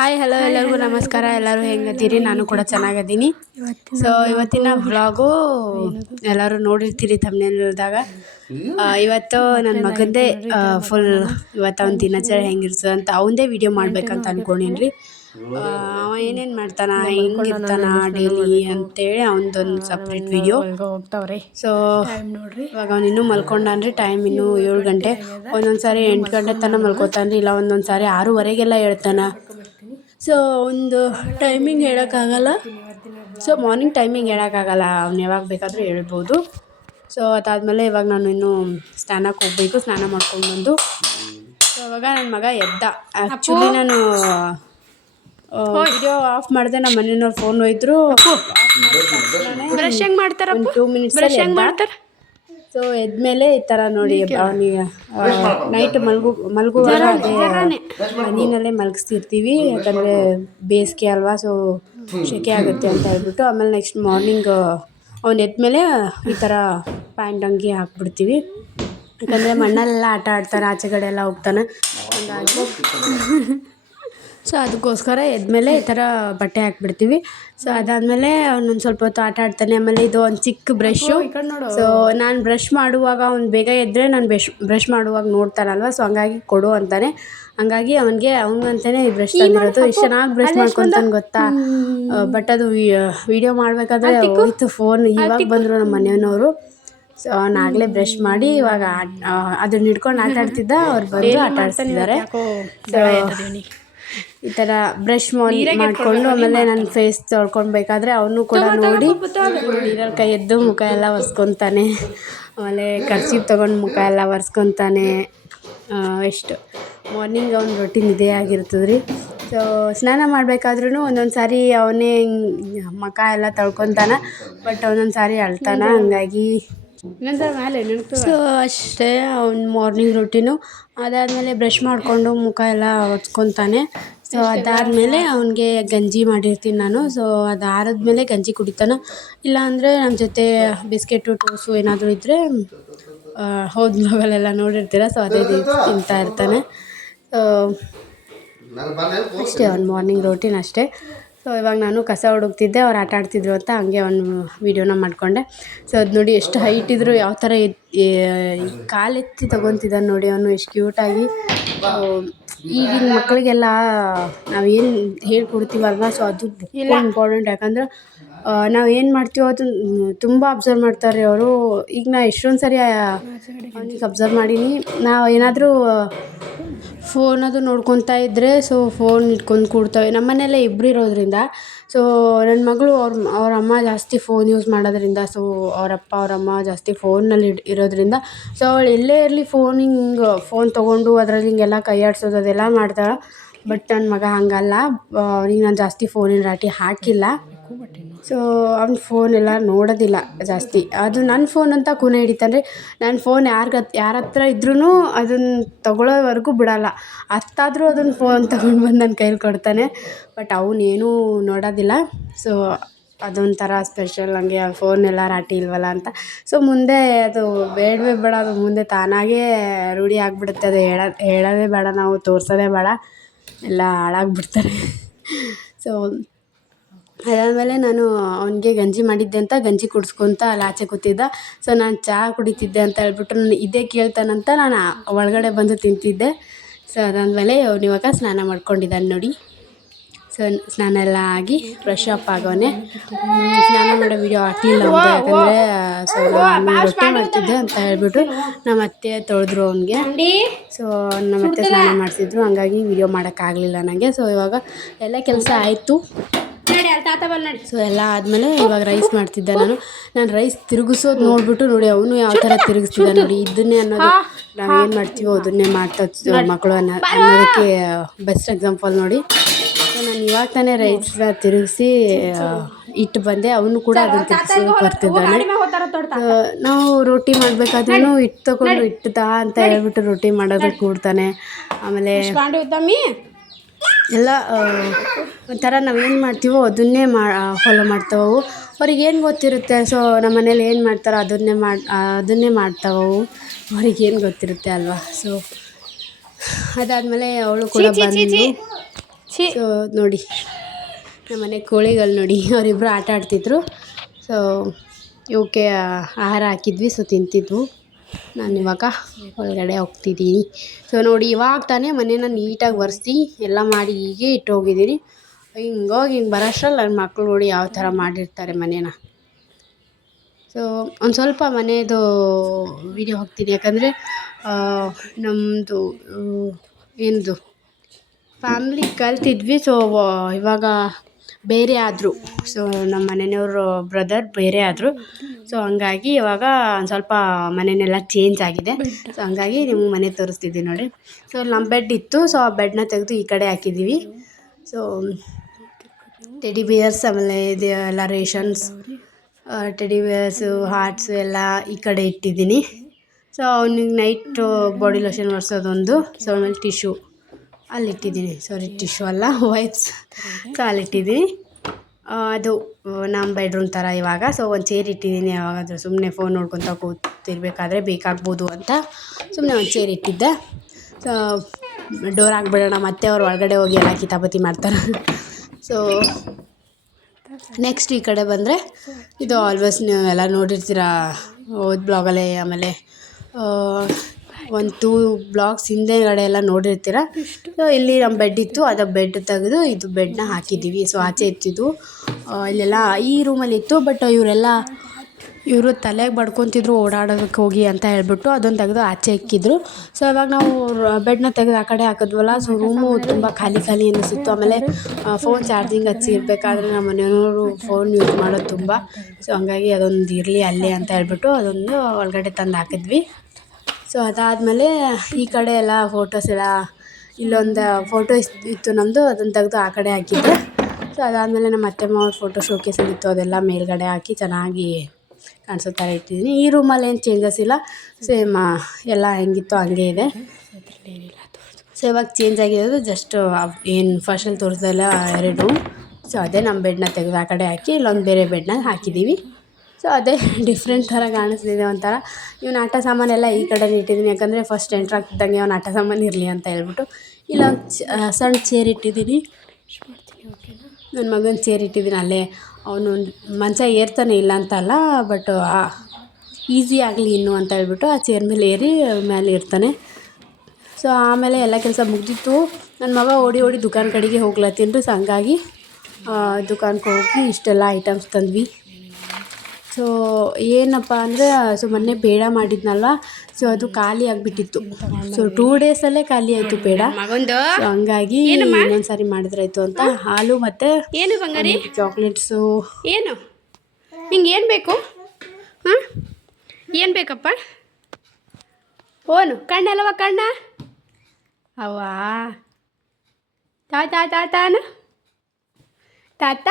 Hi hello ಎಲ್ಲರಿಗೂ ನಮಸ್ಕಾರ. ಎಲ್ಲರೂ ಹೆಂಗದ್ದೀರಿ? ನಾನು ಕೂಡ ಚೆನ್ನಾಗಿದ್ದೀನಿ. ಸೊ ಇವತ್ತಿನ ವ್ಲಾಗು ಎಲ್ಲರೂ ನೋಡಿರ್ತೀರಿ ಥಂಬ್ನೇಲ್ದಾಗ. ಇವತ್ತು ನನ್ನ ಮಗಂದೇ ಫುಲ್ ಇವತ್ತು ಅವ್ನ ದಿನಚರಿ ಹೆಂಗಿರ್ತದೆ ಅಂತ ಅವನದೇ ವಿಡಿಯೋ ಮಾಡ್ಬೇಕಂತ ಅಂದ್ಕೊಂಡೀನಿ ರೀ. ಅವ ಏನೇನು ಮಾಡ್ತಾನ, ಹೆಂಗಿರ್ತಾನ ಡೈಲಿ ಅಂತೇಳಿ ಅವನದೊಂದು ಸಪ್ರೇಟ್ ವಿಡಿಯೋ ಹೋಗ್ತಾವ್ರಿ. ಸೊ ಇವಾಗ ಅವ್ನು ಇನ್ನೂ ಮಲ್ಕೊಂಡಾನ್ರಿ. ಟೈಮ್ ಇನ್ನೂ 7 ಗಂಟೆ. ಒಂದೊಂದು ಸಾರಿ 8 ಗಂಟೆ ತನಕ ಮಲ್ಕೋತಾನೆ, ಇಲ್ಲ ಒಂದೊಂದು ಸಾರಿ 6:30ಗೆಲ್ಲ ಹೇಳ್ತಾನೆ. ಸೊ ಒಂದು ಟೈಮಿಂಗ್ ಹೇಳೋಕ್ಕಾಗಲ್ಲ. ಸೊ ಮಾರ್ನಿಂಗ್ ಟೈಮಿಂಗ್ ಹೇಳೋಕ್ಕಾಗಲ್ಲ, ಅವ್ನು ಯಾವಾಗ ಬೇಕಾದರೂ ಹೇಳ್ಬೋದು. ಸೊ ಅದಾದಮೇಲೆ ಇವಾಗ ನಾನು ಇನ್ನೂ ಸ್ನಾನಕ್ಕೆ ಹೋಗಬೇಕು. ಸ್ನಾನ ಮಾಡ್ಕೊಂಡು ಬಂದು ಸೊ ಇವಾಗ ನನ್ನ ಮಗ ಎದ್ದ. ಆ್ಯಕ್ಚುಲಿ ನಾನು ವಿಡಿಯೋ ಆಫ್ ಮಾಡಿದೆ. ನಮ್ಮ ಮನೆಯವ್ರು ಫೋನ್ ಒಯ್ದರು. ಬ್ರಷ್ ಹೆಂಗೆ ಮಾಡ್ತಾರೆ? 2 ಮಿನಿಟ್ಸಲ್ಲಿ ಮಾಡ್ತಾರೆ. ಸೊ ಎದ್ಮೇಲೆ ಈ ಥರ ನೋಡಿ ಅವನಿಗೆ ನೈಟ್ ಮಲಗುವಾಗ ಮನೆಯಲ್ಲೇ ಮಲಗಿಸ್ತಿರ್ತೀವಿ, ಯಾಕಂದರೆ ಬೇಸಿಗೆ ಅಲ್ವಾ, ಸೊ ಸೆಕೆ ಆಗುತ್ತೆ ಅಂತ ಹೇಳ್ಬಿಟ್ಟು. ಆಮೇಲೆ ನೆಕ್ಸ್ಟ್ ಮಾರ್ನಿಂಗ್ ಅವ್ನು ಎದ್ಮೇಲೆ ಈ ಥರ ಪ್ಯಾಂಟ್ ಅಂಗಿ ಹಾಕ್ಬಿಡ್ತೀವಿ, ಯಾಕಂದರೆ ಮಣ್ಣಲ್ಲೆಲ್ಲ ಆಟ ಆಡ್ತಾನೆ, ಆಚೆ ಕಡೆ ಎಲ್ಲ ಹೋಗ್ತಾನೆ. ಹಂಗಾಗಿ ಸೊ ಅದಕ್ಕೋಸ್ಕರ ಎದ್ಮೇಲೆ ಈ ಥರ ಬಟ್ಟೆ ಹಾಕ್ಬಿಡ್ತೀವಿ. ಸೊ ಅದಾದಮೇಲೆ ಅವನೊಂದು ಸ್ವಲ್ಪ ಹೊತ್ತು ಆಟ ಆಡ್ತಾನೆ. ಆಮೇಲೆ ಇದು ಒಂದು ಚಿಕ್ಕ ಬ್ರಷ್ಷು. ಸೊ ನಾನು ಬ್ರಷ್ ಮಾಡುವಾಗ ಅವ್ನು ಬೇಗ ಎದ್ದರೆ ನಾನು ಬ್ರಷ್ ಮಾಡುವಾಗ ನೋಡ್ತಾನಲ್ವ, ಸೊ ಹಂಗಾಗಿ ಕೊಡು ಅಂತಾನೆ. ಹಂಗಾಗಿ ಅವನಿಗಂತಾನೆ ಈ ಬ್ರಷ್ ತಂದಿರೋದು. ಎಷ್ಟು ಚೆನ್ನಾಗಿ ಬ್ರಷ್ ಮಾಡ್ಕೊತಾನೆ ಗೊತ್ತಾ. ಬಟ್ ಅದು ವಿಡಿಯೋ ಮಾಡಬೇಕಾದ್ರೆ ಹೋಯ್ತು ಫೋನ್. ಇವಾಗ ಬಂದರು ನಮ್ಮ ಮನೆಯವರು. ಸೊ ಅವನಾಗಲೇ ಬ್ರಷ್ ಮಾಡಿ ಇವಾಗ ಅದನ್ನ ಹಿಡ್ಕೊಂಡು ಆಟ ಆಡ್ತಿದ್ದ. ಅವ್ರು ಬಂದು ಆಟ ಆಡ್ತಿದ್ದಾರೆ. ಸೊ ಈ ಥರ ಬ್ರಷ್ ಮಾಡಿಕೊಂಡು ಆಮೇಲೆ ನನ್ನ ಫೇಸ್ ತೊಳ್ಕೊಳ್ಬೇಕಾದ್ರೆ ಅವನು ಕೂಡ ನೋಡಿ ನೀರಲ್ಲಿ ಕೈ ಎದ್ದು ಮುಖ ಎಲ್ಲ ಒರೆಸ್ಕೊತಾನೆ. ಆಮೇಲೆ ಕರ್ಚೀಫ್ ತೊಗೊಂಡು ಮುಖ ಎಲ್ಲ ಒರೆಸ್ಕೊತಾನೆ. ಎಷ್ಟು ಮಾರ್ನಿಂಗ್ ಅವ್ನ ರೊಟೀನ್ ಇದೇ ಆಗಿರ್ತದೆ ರೀ. ಸೊ ಸ್ನಾನ ಮಾಡಬೇಕಾದ್ರೂ ಒಂದೊಂದು ಸಾರಿ ಅವನೇ ಮುಖ ಎಲ್ಲ ತೊಳ್ಕೊತಾನೆ, ಬಟ್ ಒಂದೊಂದು ಸಾರಿ ಅಳ್ತಾನೆ. ಹಂಗಾಗಿ ಸೊ ಅಷ್ಟೇ ಅವ್ನ ಮಾರ್ನಿಂಗ್ ರೂಟೀನು. ಅದಾದಮೇಲೆ ಬ್ರಷ್ ಮಾಡಿಕೊಂಡು ಮುಖ ಎಲ್ಲ ಒರೆಸ್ಕೊತಾನೆ. ಸೊ ಅದಾದಮೇಲೆ ಅವನಿಗೆ ಗಂಜಿ ಮಾಡಿರ್ತೀನಿ ನಾನು. ಸೊ ಅದು ಆರಿದ್ಮೇಲೆ ಗಂಜಿ ಕುಡಿತಾನೆ. ಇಲ್ಲಾಂದರೆ ನಮ್ಮ ಜೊತೆ ಬಿಸ್ಕೆಟು ಟೋಸು ಏನಾದರೂ ಇದ್ದರೆ ಹೋದ ಬ್ಲಾಗಲ್ಲೆಲ್ಲ ನೋಡಿರ್ತೀರ. ಸೊ ಅದೇ ತಿಂತಾ ಇರ್ತಾನೆ. ಅಷ್ಟೇ ಅವ್ನ ಮಾರ್ನಿಂಗ್ ರೂಟೀನ್ ಅಷ್ಟೇ. ಸೊ ಇವಾಗ ನಾನು ಕಸ ಹುಡುಕ್ತಿದ್ದೆ, ಅವ್ರು ಆಟ ಆಡ್ತಿದ್ರು ಅಂತ ಹಂಗೆ ಅವನು ವೀಡಿಯೋನ ಮಾಡಿಕೊಂಡೆ. ಸೊ ಅದು ನೋಡಿ ಎಷ್ಟು ಹೈಟ್ ಇದ್ದರೂ ಯಾವ ಥರ ಕಾಲೆತ್ತಿ ತೊಗೊತಿದ್ದಾನೆ ನೋಡಿ ಅವನು, ಎಷ್ಟು ಕ್ಯೂಟಾಗಿ. ಈಗಿನ ಮಕ್ಕಳಿಗೆಲ್ಲ ನಾವೇನು ಹೇಳ್ಕೊಡ್ತೀವಲ್ವ, ಸೊ ಅದು ಇಂಪಾರ್ಟೆಂಟ್. ಯಾಕಂದ್ರೆ ನಾವು ಏನು ಮಾಡ್ತೀವೋ ಅದನ್ನು ತುಂಬ ಅಬ್ಸರ್ವ್ ಮಾಡ್ತಾರೆ ಅವರು. ಈಗ ನಾ ಎಷ್ಟೊಂದು ಸರಿ ಅವನಿಗೆ ಅಬ್ಸರ್ವ್ ಮಾಡೀನಿ. ನಾವು ಏನಾದರೂ ಫೋನ್ ಅದು ನೋಡ್ಕೊತಾ ಇದ್ದರೆ ಸೊ ಫೋನ್ ಇಟ್ಕೊಂಡು ಕೂಡ್ತವೆ. ನಮ್ಮ ಮನೆಯಲ್ಲೇ ಇಬ್ಬರು ಇರೋದ್ರಿಂದ, ಸೊ ನನ್ನ ಮಗಳು ಅವ್ರ ಅಮ್ಮ ಜಾಸ್ತಿ ಫೋನ್ ಯೂಸ್ ಮಾಡೋದ್ರಿಂದ, ಸೊ ಅವರಪ್ಪ ಅವರಮ್ಮ ಜಾಸ್ತಿ ಫೋನಲ್ಲಿ ಇರೋದ್ರಿಂದ, ಸೊ ಅವಳು ಎಲ್ಲೇ ಇರಲಿ ಫೋನ್ ತೊಗೊಂಡು ಅದರಲ್ಲಿ ಹಿಂಗೆಲ್ಲ ಕೈ ಆಡಿಸೋದು ಅದೆಲ್ಲ ಮಾಡ್ತಾಳೆ. ಬಟ್ ನನ್ನ ಮಗ ಹಂಗಲ್ಲ. ಅವ್ನಿಗೆ ನಾನು ಜಾಸ್ತಿ ಫೋನಿನ ರಾಟಿ ಹಾಕಿಲ್ಲ. ಸೊ ಅವ್ನ ಫೋನೆಲ್ಲ ನೋಡೋದಿಲ್ಲ ಜಾಸ್ತಿ. ಅದು ನನ್ನ ಫೋನ್ ಅಂತ ಕೂನೆ ಹಿಡಿತಾನೆ ರೀ. ನನ್ನ ಫೋನ್ ಯಾರ ಹತ್ರ ಇದ್ರೂ ಅದನ್ನು ತೊಗೊಳ್ಳೋವರೆಗೂ ಬಿಡೋಲ್ಲ. ಅಷ್ಟಾದರೂ ಅದನ್ನು ಫೋನ್ ತೊಗೊಂಡು ಬಂದು ನನ್ನ ಕೈಲಿ ಕೊಡ್ತಾನೆ. ಬಟ್ ಅವನೇನೂ ನೋಡೋದಿಲ್ಲ. ಸೊ ಅದೊಂಥರ ಸ್ಪೆಷಲ್. ಹಂಗೆ ಫೋನೆಲ್ಲ ರಾಟಿ ಇಲ್ವಲ್ಲ ಅಂತ. ಸೊ ಮುಂದೆ ಅದು ಬೇಡವೇ ಬೇಡ, ಅದು ಮುಂದೆ ತಾನಾಗೇ ರೂಢಿ ಆಗಿಬಿಡುತ್ತೆ. ಅದು ಹೇಳೋದೇ ಬೇಡ, ನಾವು ತೋರಿಸೋದೇ ಬೇಡ, ಎಲ್ಲ ಹಾಳಾಗಿಬಿಡ್ತಾರೆ. ಸೊ ಅದಾದಮೇಲೆ ನಾನು ಅವನಿಗೆ ಗಂಜಿ ಮಾಡಿದ್ದೆ ಅಂತ ಗಂಜಿ ಕುಡಿಸ್ಕೊತ ಅಲ್ಲಿ ಆಚೆ ಕೂತಿದ್ದ. ಸೊ ನಾನು ಚಹಾ ಕುಡಿತಿದ್ದೆ ಅಂತ ಹೇಳ್ಬಿಟ್ಟು ನಾನು ಇದೇ ಕೇಳ್ತಾನಂತ ನಾನು ಒಳಗಡೆ ಬಂದು ತಿಂತಿದ್ದೆ. ಸೊ ಅದಾದಮೇಲೆ ಅವ್ನು ಇವಾಗ ಸ್ನಾನ ಮಾಡ್ಕೊಂಡಿದ್ದಾನೆ ನೋಡಿ. ಸೊ ಸ್ನಾನ ಎಲ್ಲ ಆಗಿ ಫ್ರೆಶ್ ಅಪ್ ಆಗೋನೆ. ಸ್ನಾನ ಮಾಡೋ ವೀಡಿಯೋ ಹಾಕಲಿಲ್ಲ ಅಂತ, ಯಾಕಂದರೆ ಸೊ ನಾನು ರೊಟ್ಟಿ ಮಾಡ್ತಿದ್ದೆ ಅಂತ ಹೇಳ್ಬಿಟ್ಟು ನಮ್ಮ ಅತ್ತೆ ತೊಳೆದ್ರು ಅವನಿಗೆ. ಸೊ ನಮ್ಮ ಅತ್ತೆ ಸ್ನಾನ ಮಾಡಿಸಿದ್ರು, ಹಂಗಾಗಿ ವೀಡಿಯೋ ಮಾಡೋಕ್ಕಾಗಲಿಲ್ಲ ನನಗೆ. ಸೊ ಇವಾಗ ಎಲ್ಲ ಕೆಲಸ ಆಯಿತು. ಸೊ ಎಲ್ಲ ಆದಮೇಲೆ ಇವಾಗ ರೈಸ್ ಮಾಡ್ತಿದ್ದೆ ನಾನು ರೈಸ್ ತಿರುಗಿಸೋದು ನೋಡಿಬಿಟ್ಟು ನೋಡಿ ಅವನು ಯಾವ ಥರ ತಿರುಗಿಸ್ತಿದ್ದ ನೋಡಿ. ಇದನ್ನೇ ಅನ್ನೋದು ನಾವೇನು ಮಾಡ್ತೀವೋ ಅದನ್ನೇ ಮಾಡ್ತಾ ಮಕ್ಕಳು ಅನ್ನೋದಕ್ಕೆ ಬೆಸ್ಟ್ ಎಕ್ಸಾಂಪಲ್ ನೋಡಿ. ಸೊ ನಾನು ಇವಾಗ ತಾನೇ ರೈಸ್ನ ತಿರುಗಿಸಿ ಇಟ್ಟು ಬಂದೆ. ಅವನು ಕೂಡ ಅದನ್ನು ತಿರುಗಿಸಿ ಬರ್ತಿದ್ದಾನೆ. ನಾವು ರೊಟ್ಟಿ ಮಾಡಬೇಕಾದ್ರೂ ಹಿಟ್ಟು ತೊಗೊಂಡು ಇಟ್ಟುತ್ತಾ ಅಂತ ಹೇಳ್ಬಿಟ್ಟು ರೊಟ್ಟಿ ಮಾಡೋದಕ್ಕೆ ಕೂಡ್ತಾನೆ. ಆಮೇಲೆ ಎಲ್ಲ ಒಂಥರ ನಾವೇನು ಮಾಡ್ತೀವೋ ಅದನ್ನೇ ಫಾಲೋ ಮಾಡ್ತಾವವು. ಅವ್ರಿಗೇನು ಗೊತ್ತಿರುತ್ತೆ. ಸೊ ನಮ್ಮ ಮನೇಲಿ ಏನು ಮಾಡ್ತಾರೋ ಅದನ್ನೇ ಮಾಡ್ತಾವವು. ಅವ್ರಿಗೇನು ಗೊತ್ತಿರುತ್ತೆ ಅಲ್ವಾ. ಸೊ ಅದಾದಮೇಲೆ ಅವಳು ಕೂಡ ಬಂದು ಸೊ ನೋಡಿ ನಮ್ಮನೆ ಕೋಳಿಗಳು ನೋಡಿ ಅವರಿಬ್ಬರು ಆಟ ಆಡ್ತಿದ್ರು. ಸೊ ಇವಕ್ಕೆ ಆಹಾರ ಹಾಕಿದ್ವಿ. ಸೊ ತಿಂತಿದ್ವು. ನಾನು ಇವಾಗ ಒಳಗಡೆ ಹೋಗ್ತಿದ್ದೀನಿ. ಸೊ ನೋಡಿ ಇವಾಗ ತಾನೇ ಮನೇನ ನೀಟಾಗಿ ಒರೆಸಿ ಎಲ್ಲ ಮಾಡಿ ಹೀಗೆ ಇಟ್ಟು ಹೋಗಿದ್ದೀನಿ. ಹಿಂಗೋಗಿ ಹಿಂಗೆ ಬರೋಷ್ಟ್ರಲ್ಲಿ ನನ್ನ ಮಕ್ಕಳು ನೋಡಿ ಯಾವ ಥರ ಮಾಡಿರ್ತಾರೆ ಮನೇನ. ಸೊ ಒಂದು ಸ್ವಲ್ಪ ಮನೆಯದು ವೀಡಿಯೋ ಹಾಕ್ತೀನಿ. ಯಾಕಂದರೆ ನಮ್ಮದು ಏನದು ಫ್ಯಾಮ್ಲಿ ಕಲ್ತಿದ್ವಿ. ಸೊ ಇವಾಗ ಬೇರೆ ಆದರು. ಸೊ ನಮ್ಮ ಮನೆಯವ್ರ ಬ್ರದರ್ ಬೇರೆ ಆದರು. ಸೊ ಹಂಗಾಗಿ ಇವಾಗ ಒಂದು ಸ್ವಲ್ಪ ಮನೆಯೆಲ್ಲ ಚೇಂಜ್ ಆಗಿದೆ. ಸೊ ಹಂಗಾಗಿ ನಿಮ್ಗೆ ಮನೆ ತೋರಿಸ್ತಿದ್ದೀನಿ ನೋಡಿ. ಸೊ ನಮ್ಮ ಬೆಡ್ ಇತ್ತು. ಸೊ ಆ ಬೆಡ್ನ ತೆಗೆದು ಈ ಕಡೆ ಹಾಕಿದ್ದೀವಿ. ಸೊ ಟೆಡಿ ಬಿಯರ್ಸ್ ಆಮೇಲೆ ಇದು ಎಲ್ಲ ರೇಷನ್ಸ್, ಟೆಡಿ ಬಿಯರ್ಸು, ಹಾರ್ಟ್ಸು ಎಲ್ಲ ಈ ಕಡೆ ಇಟ್ಟಿದ್ದೀನಿ. ಸೊ ಅವ್ನಿಗೆ ನೈಟು ಬಾಡಿ ಲೋಷನ್ ಒರೆಸೋದೊಂದು. ಸೊ ಆಮೇಲೆ ಟಿಶ್ಯೂ ಅಲ್ಲಿಟ್ಟಿದ್ದೀನಿ. ಸಾರಿ ಟಿಶ್ಯೂ ಅಲ್ಲ, ವೈಪ್ಸ್. ಸೊ ಅಲ್ಲಿಟ್ಟಿದ್ದೀನಿ. ಅದು ನಮ್ಮ ಬೆಡ್ರೂಮ್ ಥರ ಇವಾಗ. ಸೊ ಒಂದು ಚೇರ್ ಇಟ್ಟಿದ್ದೀನಿ. ಯಾವಾಗಾದರೂ ಸುಮ್ಮನೆ ಫೋನ್ ನೋಡ್ಕೊತ ಕೂತಿರ್ಬೇಕಾದ್ರೆ ಬೇಕಾಗ್ಬೋದು ಅಂತ ಸುಮ್ಮನೆ ಒಂದು ಚೇರ್ ಇಟ್ಟಿದ್ದೆ. ಸೊ ಡೋರ್ ಹಾಕ್ಬಿಡೋಣ, ಮತ್ತೆ ಅವ್ರು ಒಳಗಡೆ ಹೋಗಿ ಎಲ್ಲ ಕಿತಾಪತಿ ಮಾಡ್ತಾರೆ. ಸೊ ನೆಕ್ಸ್ಟ್ ಈ ಕಡೆ ಬಂದರೆ ಇದು ಆಲ್ವೇಸ್ ನೀವು ಎಲ್ಲ ನೋಡಿರ್ತೀರ ಓದ್ ಬ್ಲಾಗಲ್ಲೇ. ಆಮೇಲೆ 1-2 ಬ್ಲಾಗ್ಸ್ ಹಿಂದೆಗಡೆ ಎಲ್ಲ ನೋಡಿರ್ತೀರ. ಸೊ ಇಲ್ಲಿ ನಮ್ಮ ಬೆಡ್ ಇತ್ತು. ಅದು ಬೆಡ್ ತೆಗೆದು ಇದು ಬೆಡ್ನ ಹಾಕಿದ್ದೀವಿ. ಸೊ ಆಚೆ ಇರ್ತಿದ್ವು ಇಲ್ಲೆಲ್ಲ ಈ ರೂಮಲ್ಲಿ ಇತ್ತು. ಬಟ್ ಇವರು ತಲೆಗೆ ಬಡ್ಕೊತಿದ್ರು ಓಡಾಡೋದಕ್ಕೆ ಹೋಗಿ ಅಂತ ಹೇಳ್ಬಿಟ್ಟು ಅದನ್ನು ತೆಗೆದು ಆಚೆ ಇಕ್ಕಿದ್ರು. ಸೊ ಇವಾಗ ನಾವು ಬೆಡ್ನ ತೆಗೆದು ಆ ಕಡೆ ಹಾಕಿದ್ವಲ್ಲ. ಸೊ ರೂಮು ತುಂಬ ಖಾಲಿ ಅನ್ನಿಸಿತ್ತು. ಆಮೇಲೆ ಫೋನ್ ಚಾರ್ಜಿಂಗ್ ಹಚ್ಚಿ ಇರಬೇಕಾದ್ರೆ ನಮ್ಮ ಮನೆಯವರು ಫೋನ್ ಯೂಸ್ ಮಾಡೋದು ತುಂಬ. ಸೊ ಹಂಗಾಗಿ ಅದೊಂದು ಇರಲಿ ಅಲ್ಲೇ ಅಂತ ಹೇಳ್ಬಿಟ್ಟು ಅದೊಂದು ಒಳಗಡೆ ತಂದು ಹಾಕಿದ್ವಿ. ಸೊ ಅದಾದಮೇಲೆ ಈ ಕಡೆ ಎಲ್ಲ ಫೋಟೋಸ್ ಎಲ್ಲ ಇಲ್ಲೊಂದು ಫೋಟೋ ಇತ್ತು ನಮ್ಮದು. ಅದನ್ನು ತೆಗೆದು ಆ ಕಡೆ ಹಾಕಿದ್ದೆ. ಸೊ ಅದಾದಮೇಲೆ ನಮ್ಮ ಅತ್ತೆ ಮಾವ ಫೋಟೋ ಶೋಕೇಸಲ್ಲಿತ್ತು. ಅದೆಲ್ಲ ಮೇಲ್ಗಡೆ ಹಾಕಿ ಚೆನ್ನಾಗಿ ಕಾಣಿಸೋ ಥರ ಇಟ್ಟಿದ್ದೀನಿ. ಈ ರೂಮಲ್ಲಿ ಏನು ಚೇಂಜಸ್ ಇಲ್ಲ. ಸೇಮ್ ಎಲ್ಲ ಹೆಂಗಿತ್ತು ಹಂಗೆ ಇದೆ. ಸೊ ಇವಾಗ ಚೇಂಜ್ ಆಗಿರೋದು ಜಸ್ಟ್ ಏನು ಫಸ್ಟಲ್ಲಿ ತೋರಿಸ್ದಲ್ಲ 2 ರೂಮ್. ಸೊ ಅದೇ ನಮ್ಮ ಬೆಡ್ನ ತೆಗೆದು ಆ ಕಡೆ ಹಾಕಿ ಇಲ್ಲೊಂದು ಬೇರೆ ಬೆಡ್ನ ಹಾಕಿದ್ದೀವಿ. ಸೊ ಅದೇ ಡಿಫ್ರೆಂಟ್ ಥರ ಕಾಣಿಸ್ತಿದೆ ಒಂಥರ. ಇವ್ನ ಆಟ ಸಾಮಾನೆಲ್ಲ ಈ ಕಡೆನೇ ಇಟ್ಟಿದ್ದೀನಿ. ಯಾಕಂದರೆ ಫಸ್ಟ್ ಎಂಟ್ರ್ ಆಗ್ತಿದ್ದಂಗೆ ಅವ್ನ ಆಟ ಸಾಮಾನು ಇರಲಿ ಅಂತ ಹೇಳ್ಬಿಟ್ಟು ಇಲ್ಲೊಂದು ಸಣ್ಣ ಚೇರ್ ಇಟ್ಟಿದ್ದೀನಿ. ನನ್ನ ಮಗನ ಚೇರ್ ಇಟ್ಟಿದ್ದೀನಿ ಅಲ್ಲೇ. ಅವನು ಮಂಚ ಏರ್ತಾನೆ ಇಲ್ಲ ಅಂತಲ್ಲ, ಬಟ್ ಈಸಿ ಆಗಲಿ ಇನ್ನು ಅಂತ ಹೇಳ್ಬಿಟ್ಟು ಆ ಚೇರ್ ಮೇಲೆ ಏರಿ ಮೇಲೆ ಇರ್ತಾನೆ. ಸೊ ಆಮೇಲೆ ಎಲ್ಲ ಕೆಲಸ ಮುಗ್ದಿತ್ತು. ನನ್ನ ಮಗ ಓಡಿ ದುಕಾನ್ ಕಡೆಗೆ ಹೋಗ್ಲತ್ತೀನಿ. ಸೊ ಹಂಗಾಗಿ ದುಕಾನ್ಗೆ ಹೋಗಿ ಇಷ್ಟೆಲ್ಲ ಐಟಮ್ಸ್ ತಂದ್ವಿ. ಸೊ ಏನಪ್ಪ ಅಂದರೆ ಸೊ ಮೊನ್ನೆ ಪೇಡ ಮಾಡಿದ್ನಲ್ವ. ಸೊ ಅದು ಖಾಲಿ ಆಗಿಬಿಟ್ಟಿತ್ತು. ಸೊ 2 ಡೇಸಲ್ಲೇ ಖಾಲಿ ಆಯಿತು ಪೇಡ. ಸೊ ಹಂಗಾಗಿ ಇನ್ನೊಂದು ಸಾರಿ ಮಾಡಿದ್ರಾಯ್ತು ಅಂತ ಹಾಲು ಮತ್ತು ಏನು ಬಂಗಾರಿ ಚಾಕ್ಲೇಟ್ಸು. ಏನು ನಿಂಗೆ ಏನು ಬೇಕು? ಹಾಂ ಏನು ಬೇಕಪ್ಪ? ಓನು ಕಣ್ಣಲ್ಲವ ಕಣ್ಣ ಅವ್ವಾ ತಾತ ತಾತಾನ ತಾತ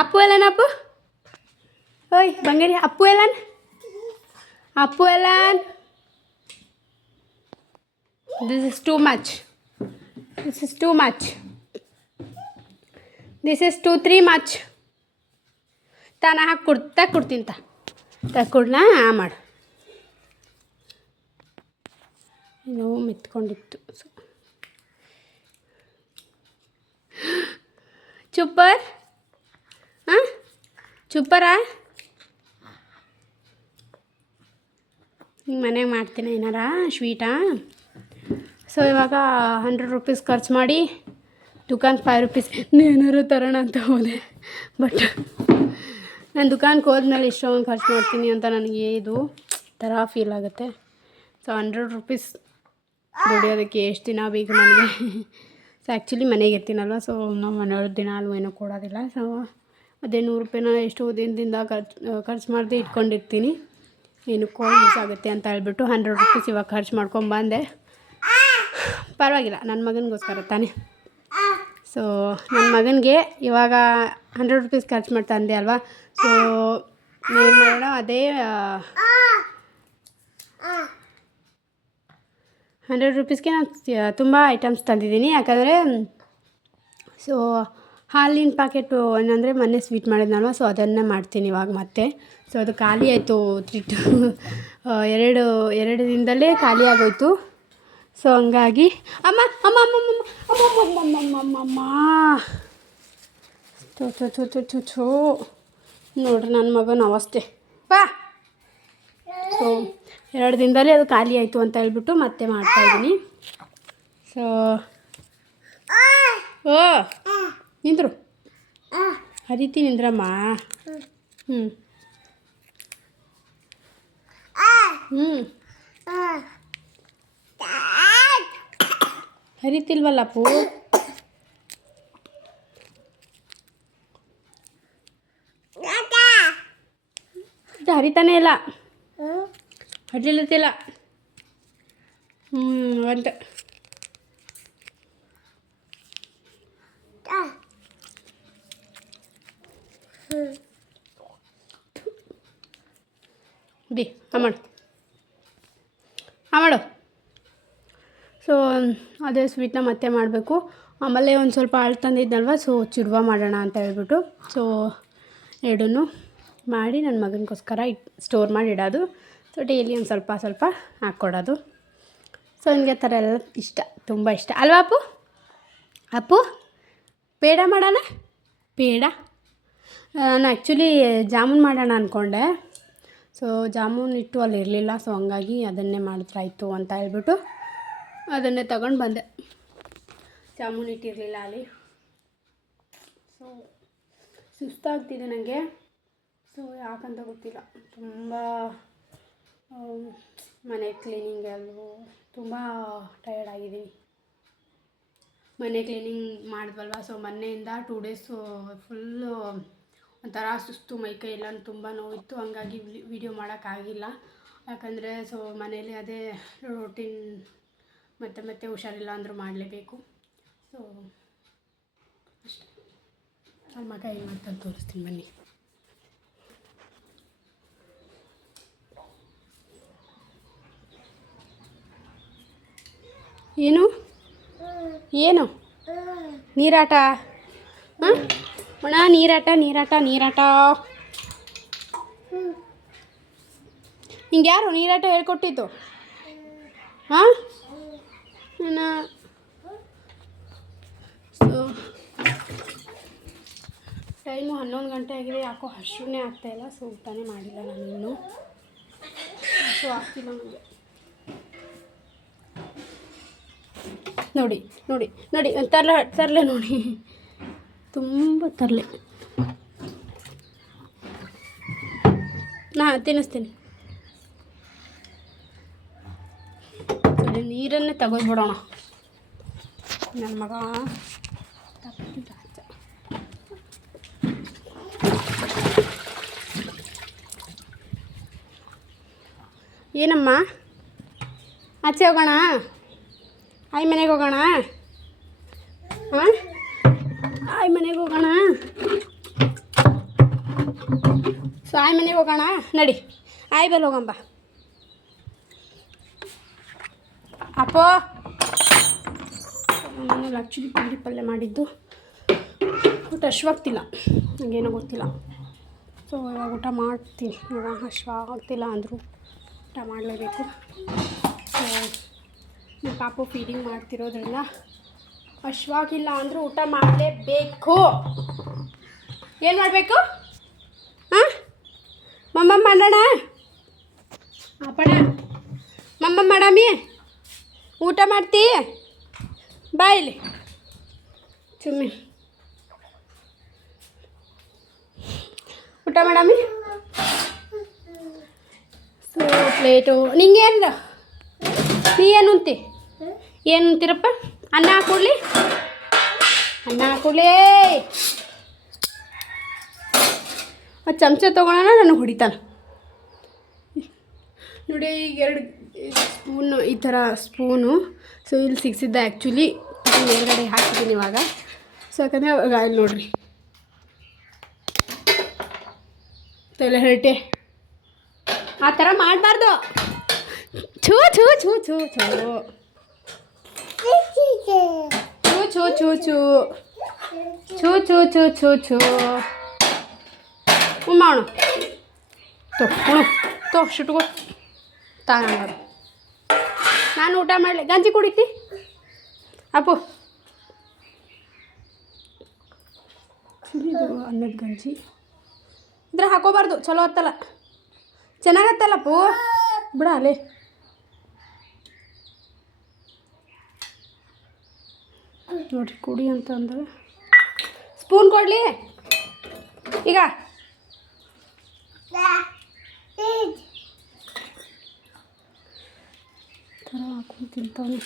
ಅಪ್ಪು ಎಲ್ಲನ ಅಪ್ಪು ಓಯ್ ಬಂಗಾರಿ ಅಪ್ಪು ಎಲ್ಲನ್ ಅಪ್ಪು ಎಲ್ಲನ್. This is too much. This is too much. This is 2-3 much. ತಾನ ಹಾಕಿ ತಕ್ಕೊಡ್ತೀನಿ ತಕ್ಕೊಡ್ನಾ ಮಾಡು. ನೋವು ಮೆತ್ಕೊಂಡಿತ್ತು. ಚುಪ್ಪರ್ ಹಾಂ ಚುಪ್ಪರಾ ಹಿಂಗೆ ಮನೆಗೆ ಮಾಡ್ತೀನಿ ಏನಾರ ಸ್ವೀಟಾ. ಸೊ ಇವಾಗ 100 ರೂಪೀಸ್ ಖರ್ಚು ಮಾಡಿ ದುಕಾನ್ 5 ರೂಪೀಸ್ ಏನಾರು ತರೋಣ ಅಂತ ಹೋದೆ. ಬಟ್ ನಾನು ದುಕಾನ್ಗೆ ಹೋದ್ಮೇಲೆ ಇಷ್ಟೊಂದು ಖರ್ಚು ಮಾಡ್ತೀನಿ ಅಂತ ನನಗೆ ಇದು ಥರ ಫೀಲ್ ಆಗುತ್ತೆ. ಸೊ 100 ರೂಪೀಸ್ ದುಡಿಯೋದಕ್ಕೆ ಎಷ್ಟು ದಿನ ಬೇಕು ನನಗೆ. ಸೊ ಆ್ಯಕ್ಚುಲಿ ಮನೆಗೆ ಇರ್ತೀನಲ್ವ. ಸೊ ನಾವು ಮನೆಯವ್ರ ದಿನ ಅಲ್ವ ಏನೂ ಕೊಡೋದಿಲ್ಲ. ಸೊ ಅದೇ 100 ರೂಪಾಯಿನ ಎಷ್ಟು ದಿನದಿಂದ ಖರ್ಚು ಮಾಡದೆ ಇಟ್ಕೊಂಡಿರ್ತೀನಿ. ಏನಕ್ಕೋ ಯೂಸ್ ಆಗುತ್ತೆ ಅಂತ ಹೇಳ್ಬಿಟ್ಟು 100 ರೂಪೀಸ್ ಇವಾಗ ಖರ್ಚು ಮಾಡ್ಕೊಂಬಂದೆ. ಪರವಾಗಿಲ್ಲ, ನನ್ನ ಮಗನಿಗೋಸ್ಕರ ತಾನೇ. ಸೊ ನನ್ನ ಮಗನಿಗೆ ಇವಾಗ 100 ರೂಪೀಸ್ ಖರ್ಚು ಮಾಡ್ತಾ ಅಂದೆ ಅಲ್ವಾ. ಸೊ ಏನು ಮಾಡೋಣ, ಅದೇ 100 ರೂಪೀಸ್ಗೆ ನಾನು ತುಂಬ ಐಟಮ್ಸ್ ತಂದಿದ್ದೀನಿ. ಯಾಕಂದರೆ ಸೊ ಹಾಲಿನ ಪ್ಯಾಕೆಟು ಏನಂದರೆ ಮೊನ್ನೆ ಸ್ವೀಟ್ ಮಾಡಿದ್ನಲ್ವ. ಸೊ ಅದನ್ನು ಮಾಡ್ತೀನಿ ಇವಾಗ ಮತ್ತೆ. ಸೊ ಅದು ಖಾಲಿ ಆಯಿತು. 2 ದಿನದಲ್ಲೇ ಖಾಲಿ ಆಗೋಯ್ತು. ಸೊ ಹಂಗಾಗಿ ಅಮ್ಮ ಅಮ್ಮ ಅಮ್ಮ ಅಮ್ಮ ಅಮ್ಮ ಅಮ್ಮ ಅಮ್ಮ ಅಮ್ಮ ಚೋ ಚೋ ಚೋ ಚೋ ಚೋ ಚೋ ನೋಡ್ರಿ ನನ್ನ ಮಗನ ಅವಸ್ಥೆ ಬಾ. ಸೊ 2 ದಿನದಲ್ಲಿ ಅದು ಖಾಲಿ ಆಯಿತು ಅಂತ ಹೇಳ್ಬಿಟ್ಟು ಮತ್ತೆ ಮಾಡ್ತಾಯಿದ್ದೀನಿ. ಸೊ ಓ ನಿಂದ್ರು ಹರಿತಿ ನಿಂದ್ರಮ್ಮ. ಹ್ಞೂ ಹರಿತಿಲ್ವಲ್ಲ ಅಪ್ಪು. ಇದು ಹರಿತಾನೆ ಇಲ್ಲ, ಹರಿಲಿತ್ತಿಲ್ಲ. ಅಂತ ಡಿ ಮಾಡು. ಸೊ ಅದೇ ಸ್ವೀಟ್ನ ಮತ್ತೆ ಮಾಡಬೇಕು. ಆಮೇಲೆ ಒಂದು ಸ್ವಲ್ಪ ಹಾಲು ತಂದಿದ್ನಲ್ವ, ಸೊ ಚಿಡುವ ಮಾಡೋಣ ಅಂತ ಹೇಳ್ಬಿಟ್ಟು ಸೊ 2 ಮಾಡಿ ನನ್ನ ಮಗನಿಗೋಸ್ಕರ ಸ್ಟೋರ್ ಮಾಡಿ ಇಡೋದು. ಸೊ ಡೈಲಿ ಒಂದು ಸ್ವಲ್ಪ ಸ್ವಲ್ಪ ಹಾಕ್ಕೊಡೋದು. ಸೊ ನನಗೆ ಆ ಥರ ಎಲ್ಲ ಇಷ್ಟ, ತುಂಬ ಇಷ್ಟ ಅಲ್ವಾ ಅಪ್ಪು? ಅಪ್ಪು ಪೇಡ ಮಾಡೋಣ. ಪೇಡ ನಾನು ಆ್ಯಕ್ಚುಲಿ ಜಾಮೂನ್ ಮಾಡೋಣ ಅಂದ್ಕೊಂಡೆ. ಸೊ ಜಾಮೂನ್ ಹಿಟ್ಟು ಅಲ್ಲಿ ಇರಲಿಲ್ಲ. ಸೊ ಹಂಗಾಗಿ ಅದನ್ನೇ ಮಾಡಿದ್ರಾಯ್ತು ಅಂತ ಹೇಳ್ಬಿಟ್ಟು ಅದನ್ನೇ ತಗೊಂಡು ಬಂದೆ. ಜಾಮೂನ್ ಹಿಟ್ಟಿರಲಿಲ್ಲ ಅಲ್ಲಿ. ಸೊ ಸುಸ್ತಾಗ್ತಿದೆ ನನಗೆ. ಸೊ ಯಾಕಂತ ಗೊತ್ತಿಲ್ಲ, ತುಂಬ ಮನೆ ಕ್ಲೀನಿಂಗಲ್ಲೂ ತುಂಬ ಟಯರ್ಡ್ ಆಗಿದ್ದೀನಿ. ಮನೆ ಕ್ಲೀನಿಂಗ್ ಮಾಡಿದ್ವಲ್ವ, ಸೊ ಮೊನ್ನೆಯಿಂದ 2 ಡೇಸು ಫುಲ್ಲು ಒಂಥರ ಸುಸ್ತು, ಮೈಕೈ ಎಲ್ಲ ತುಂಬ ನೋವಿತ್ತು. ಹಂಗಾಗಿ ವಿಡಿಯೋ ಮಾಡೋಕ್ಕಾಗಿಲ್ಲ. ಯಾಕಂದರೆ ಸೊ ಮನೇಲಿ ಅದೇ ರೋಟೀನ್, ಮತ್ತೆ ಹುಷಾರಿಲ್ಲ ಅಂದರೂ ಮಾಡಲೇಬೇಕು. ಸೊ ಅಷ್ಟೇ. ನನ್ನ ಮಗ ಏನು ಮಾಡ್ತಾನೆ ತೋರಿಸ್ತೀನಿ ಬನ್ನಿ. ಏನು ಏನು ನೀರಾಟ? ಹಾಂ ಅಣ್ಣ, ನೀರಾಟ ನೀರಾಟ ನೀರಾಟ. ಹಿಂಗೆ ಯಾರು ನೀರಾಟ ಹೇಳ್ಕೊಟ್ಟಿದ್ದು? ಹಾಂ ಸೊ ಟೈಮು 11 ಗಂಟೆ ಆಗಿದೆ. ಯಾಕೋ ಹಸಿನೇ ಆಗ್ತಾಯಿಲ್ಲ. ಸೊ ಊಟನೇ ಮಾಡಿಲ್ಲ ನಾನು ಇನ್ನೂ. ಸೊ ಆಗ್ತಿಲ್ಲ ನನಗೆ. ನೋಡಿ ನೋಡಿ ನೋಡಿ ತರಲೆ ನೋಡಿ, ತುಂಬ ತರಲೆ. ತಿನ್ನಿಸ್ತೀನಿ. ಸರಿ, ನೀರನ್ನೇ ತೆಗೆದ್ಬಿಡೋಣ. ನನ್ನ ಮಗ ಏನಮ್ಮ, ಆಚೆ ಹೋಗೋಣ? ಆಯ್ ಮನೆಗೆ ಹೋಗೋಣ? ಹಾಂ, ಆಯ್ ಮನೆಗೆ ಹೋಗೋಣ. ಸೊ ಆಯ್ ಮನೆಗೆ ಹೋಗೋಣ, ನಡಿ. ಆಯ್ ಬಲ್ಲಿ ಹೋಗಂಬ. ಅಪ್ಪೋ, ಮನೇಲಿ ಆ್ಯಕ್ಚುಲಿ ಪುಂಡಿ ಪಲ್ಯ ಮಾಡಿದ್ದು ಊಟ ಹಶ್ವಾಗ್ತಿಲ್ಲ, ನನಗೇನೋ ಗೊತ್ತಿಲ್ಲ. ಸೊ ಇವಾಗ ಊಟ ಮಾಡ್ತೀನಿ. ಇವಾಗ ಹಶ್ವಾಗ್ತಿಲ್ಲ ಅಂದರು ಊಟ ಮಾಡಲೇಬೇಕು. ಸೊ ನಮ್ಮ ಪಾಪು ಫೀಡಿಂಗ್ ಮಾಡ್ತಿರೋದ್ರಿಂದ ಹಶ್ವಾಗಿಲ್ಲ ಅಂದರೂ ಊಟ ಮಾಡಲೇಬೇಕು. ಏನು ಮಾಡಬೇಕು? ಹಾಂ, ಮಮ್ಮ ಮಾಡೋಣ? ಅಪ್ಪಣ ಮಮ್ಮ ಮಾಡಮಿ, ಊಟ ಮಾಡ್ತೀ? ಬಾ ಇಲ್ಲಿ ಸುಮ್ಮನೆ ಊಟ ಮಾಡಮಿ. ಸೊ ಪ್ಲೇಟು ನಿಂಗೇನು, ನೀ ಏನು ಉಂತಿ? ಏನು ಉಂತೀರಪ್ಪ? ಅನ್ನ ಹಾಕೊಡ್ಲಿ, ಅನ್ನ ಹಾಕೊಡ್ಲೇ. ಆ ಚಮಚ ತೊಗೊಳೋಣ, ನನಗೆ ಹೊಡಿತಾನೆ ನೋಡಿ. ಈಗ 2 ಸ್ಪೂನು, ಈ ಥರ ಸ್ಪೂನು. ಸೊ ಇಲ್ಲಿ ಸಿಕ್ಸಿದ್ದ ಆ್ಯಕ್ಚುಲಿ ಮೇಲ್ಗಡೆ ಹಾಕಿದ್ದೀನಿ ಇವಾಗ. ಸೊ ಯಾಕಂದರೆ ಇಲ್ಲಿ ನೋಡಿರಿ ತಲೆ ಹರಟೆ ಆ ಥರ ಮಾಡಬಾರ್ದು. ಛೂ ಛೂ ಛೂ ಛೂ ಛೂ ಛೂ ಛೂ ಛೂ ಛೂ ಛೂ ಛೂ ಛೂ ಛೂ ಛೂ ಮಾಡೋಣ. ತೋ ಶುಟ್ಕೋ ತಾನಂಗಾರು ನಾನು ಊಟ ಮಾಡಲಿ. ಗಂಜಿ ಕುಡಿತಿ ಅಪ್ಪು? ಇದು ಅನ್ನದ ಗಂಜಿ ಇದ್ರೆ ಹಾಕೋಬಾರ್ದು, ಚಲೋ ಹತ್ತಲ್ಲ. ಚೆನ್ನಾಗತ್ತಲ್ಲ ಅಪ್ಪು, ಬಿಡ ಅಲ್ಲೇ. ನೋಡಿರಿ ಕುಡಿ ಅಂತ ಅಂದ್ರೆ ಸ್ಪೂನ್ ಕೊಡಲಿ ಈಗ. ಥರ ಹಾಕೊಂಡು ತಿಂತಾನೆ.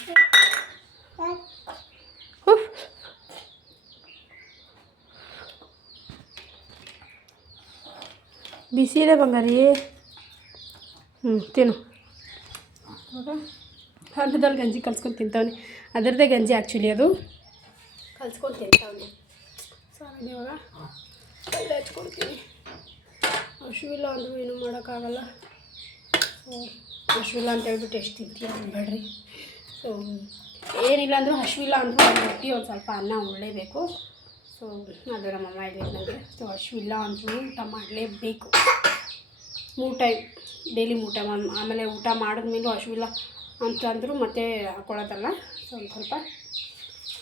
ಬಿಸಿ ಇದೆ ಬಂಗಾರಿ. ತಿನ್ನು. ಅನ್ನದಲ್ಲಿ ಗಂಜಿ ಕಲ್ಸ್ಕೊಂಡು ತಿಂತಾವನೆ. ಅದರದ್ದೇ ಗಂಜಿ ಆ್ಯಕ್ಚುಲಿ ಅದು. ಕಲ್ಸ್ಕೊಂಡು ತಿಂತಾವನೆ. ಸಾರಿ ಇವಾಗ ಕೈಲಿ ಹಚ್ಕೊಳ್ತೀನಿ. ಹಶುವಿಲ್ಲ ಅಂದರೂ ಏನೂ ಮಾಡೋಕ್ಕಾಗಲ್ಲ. ಸೊ ಹಶುವಿಲ್ಲ ಅಂತ ಹೇಳ್ಬಿಟ್ಟು ಎಷ್ಟು ತಿಂತೀಯ ಅನ್ಬೇಡ್ರಿ. ಸೊ ಏನಿಲ್ಲ ಅಂದರೂ ಹಶುವಿಲ್ಲ ಅಂದರೂ ಒಂದು ರೊಟ್ಟಿ ಒಂದು ಸ್ವಲ್ಪ ಅನ್ನ ಉಳ್ಳೇಬೇಕು. ಸೊ ಅದು ನಮ್ಮಮ್ಮ ಹೇಳಿದ್ದು ನನಗೆ. ಸೊ ಹಶುವಿಲ್ಲ ಅಂದರೂ ಊಟ ಮಾಡಲೇಬೇಕು. 3 ಟೈಮ್ ಡೈಲಿ ಊಟ ಆಮೇಲೆ ಊಟ ಮಾಡಿದ್ಮೇಲೂ ಹಶುವಿಲ್ಲ ಅಂತಂದರೂ ಮತ್ತೆ ಹಾಕ್ಕೊಳ್ಳೋದಲ್ಲ. ಸೊ ಒಂದು ಸ್ವಲ್ಪ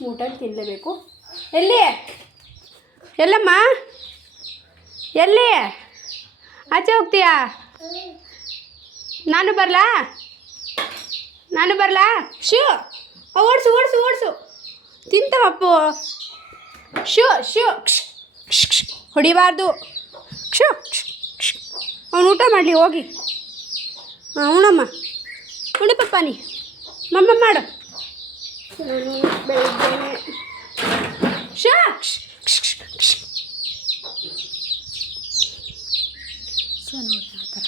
3 ಟೈಮ್ ತಿನ್ನಲೇಬೇಕು. ಎಲ್ಲಮ್ಮ ಎಲ್ಲಿ ಆಚೆ ಹೋಗ್ತೀಯಾ? ನಾನು ಬರಲಾ? ಶೂ ಓಡಿಸು ತಿಂತವಪ್ಪು. ಶೂ ಹೊಡಿಬಾರ್ದು. ಅವನು ಊಟ ಮಾಡಲಿ ಹೋಗಿ. ಉಣಮ್ಮ, ಉಣಿ ಪಪ್ಪ, ನೀ ಮಮ್ಮ ಮಾಡು. ನಾನು ಬೆಳಿಗ್ಗೆನೆ ನೋಡಿ ಆ ಥರ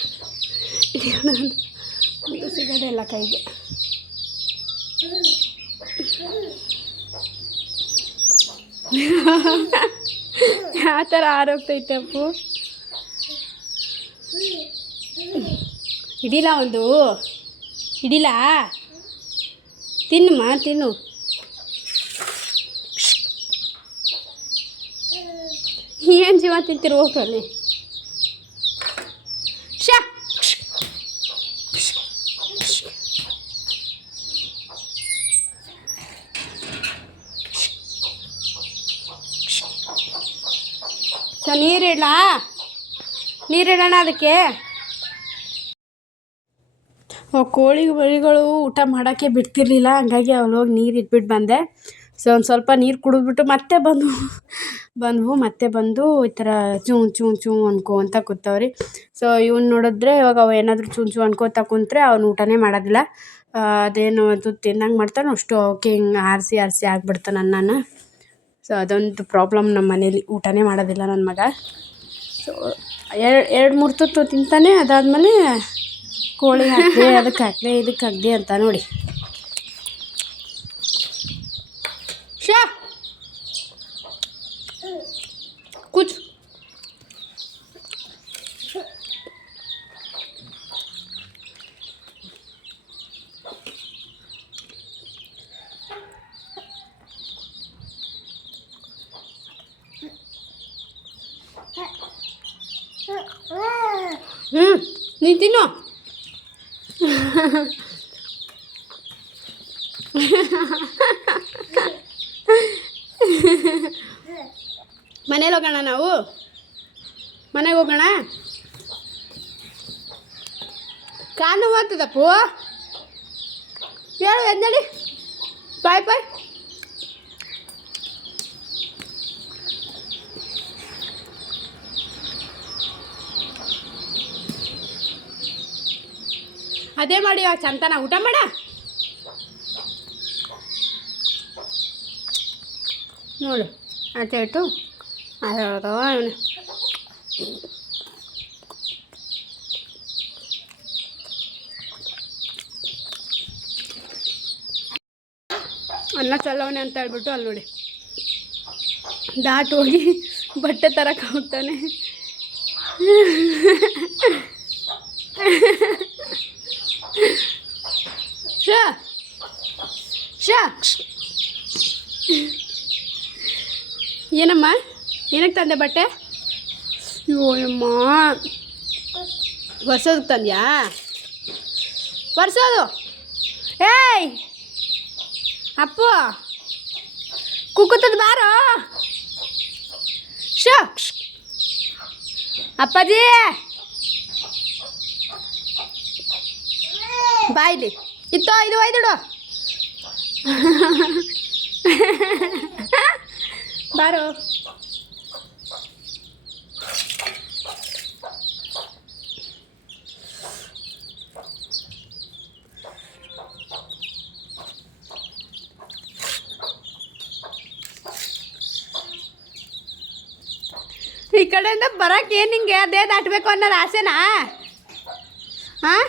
ಇದು ಸಿಗೋದೇ ಇಲ್ಲ ಕೈಗೆ. ಯಾವ ಥರ ಆರೋಗ್ತೈತೆ ಅಪ್ಪು. ಹಿಡಿಲ್ಲ ಒಂದು ಹಿಡಿಲ್ಲ. ತಿನ್ನಮ್ಮ, ತಿನ್ನು. ಏನು ಜೀವ ತಿಂತೀರಿ ಹೋಗ್ರಲ್ಲಿ. ಸೊ ನೀರಿಡೋಣ ಅದಕ್ಕೆ. ಕೋಳಿ ಮರಿಗಳು ಊಟ ಮಾಡೋಕ್ಕೆ ಬಿಡ್ತಿರ್ಲಿಲ್ಲ, ಹಂಗಾಗಿ ಅವಳು ಹೋಗಿ ನೀರು ಇಟ್ಬಿಟ್ಟು ಬಂದೆ. ಸೊ ಒಂದು ಸ್ವಲ್ಪ ನೀರು ಕುಡಿದ್ಬಿಟ್ಟು ಮತ್ತೆ ಬಂದು ಈ ಥರ ಚೂ ಅನ್ಕೋತ ಕೂತವ್ರಿ. ಸೊ ಇವ್ನು ನೋಡಿದ್ರೆ ಇವಾಗ ಅವ ಏನಾದರೂ ಚೂ ಅನ್ಕೋತಾ ಕುಂತ್ರೆ ಅವ್ನು ಊಟನೇ ಮಾಡೋದಿಲ್ಲ. ಅದೇನು ಅದು ತಿನ್ನಂಗೆ ಮಾಡ್ತಾನೆ, ಅಷ್ಟು ಅವಕ್ಕೆ ಹಿಂಗೆ ಆರಿಸಿ ಆಗಿಬಿಡ್ತಾನೆ ಅನ್ನನ. ಸೊ ಅದೊಂದು ಪ್ರಾಬ್ಲಮ್ ನಮ್ಮ ಮನೇಲಿ, ಊಟನೇ ಮಾಡೋದಿಲ್ಲ ನನ್ನ ಮಗ. ಸೊ 2-3 ತುತ್ತು ತಿಂತಾನೆ. ಅದಾದಮೇಲೆ ಕೋಳಿ ಹಾಕಿದೆ, ಅದಕ್ಕೆ ಹಾಕಿದೆ, ಇದಕ್ಕೆ ಹಾಕಿದೆ ಅಂತ ನೋಡಿ. ಕೂಚು. ನೀನು ತಿನ್ನು. ಮನೇಲಿ ಹೋಗೋಣ, ನಾವು ಮನೆಗೆ ಹೋಗೋಣ. ಕಾಲು ನೋವಾಗ್ತದಪ್ಪು. ಹೇಳು ಎದ್ದೇಳಿ. ಬಾಯ್. ಅದೇ ಮಾಡಿ ಇವಾಗ ಚಂತನ ಊಟ ಮಾಡ. ನೋಡು ಆಚೆ ಇಟ್ಟು ಹೇಳ್ದವ ಇವನು. ಅನ್ನ ಚಲ್ಲವನೆ ಅಂತ ಹೇಳ್ಬಿಟ್ಟು ಅಲ್ಲಿ ನೋಡಿ ದಾಟ್ ಹೋಗಿ ಬಟ್ಟೆ ತರಕ್ಕೆ ಹೋಗ್ತಾನೆ. ಏನಮ್ಮ, ಏನಕ್ಕೆ ತಂದೆ ಬಟ್ಟೆ? ಅಯ್ಯೋಯಮ್ಮ, ಒರ್ಸೋದಕ್ಕೆ ತಂದ್ಯಾ? ಒರ್ಸೋದು ಏಯ್ ಅಪ್ಪು ಕುಕ್ಕುತ್ತದ ಬಾರೋ ಶೋ ಅಪ್ಪಾಜಿ ಬಾಯ್ಲಿ ಇತ್ತೋ ಇದು ಒಯ್ದಿಡು ಬಾರೋ ಈ ಕಡೆಯಿಂದ ಬರೋಕೆ ಏನು ಹಿಂಗೆ ಅದೇ ದಾಟಬೇಕು ಅನ್ನೋದು ಆಸೆನಾ ಹಾಂ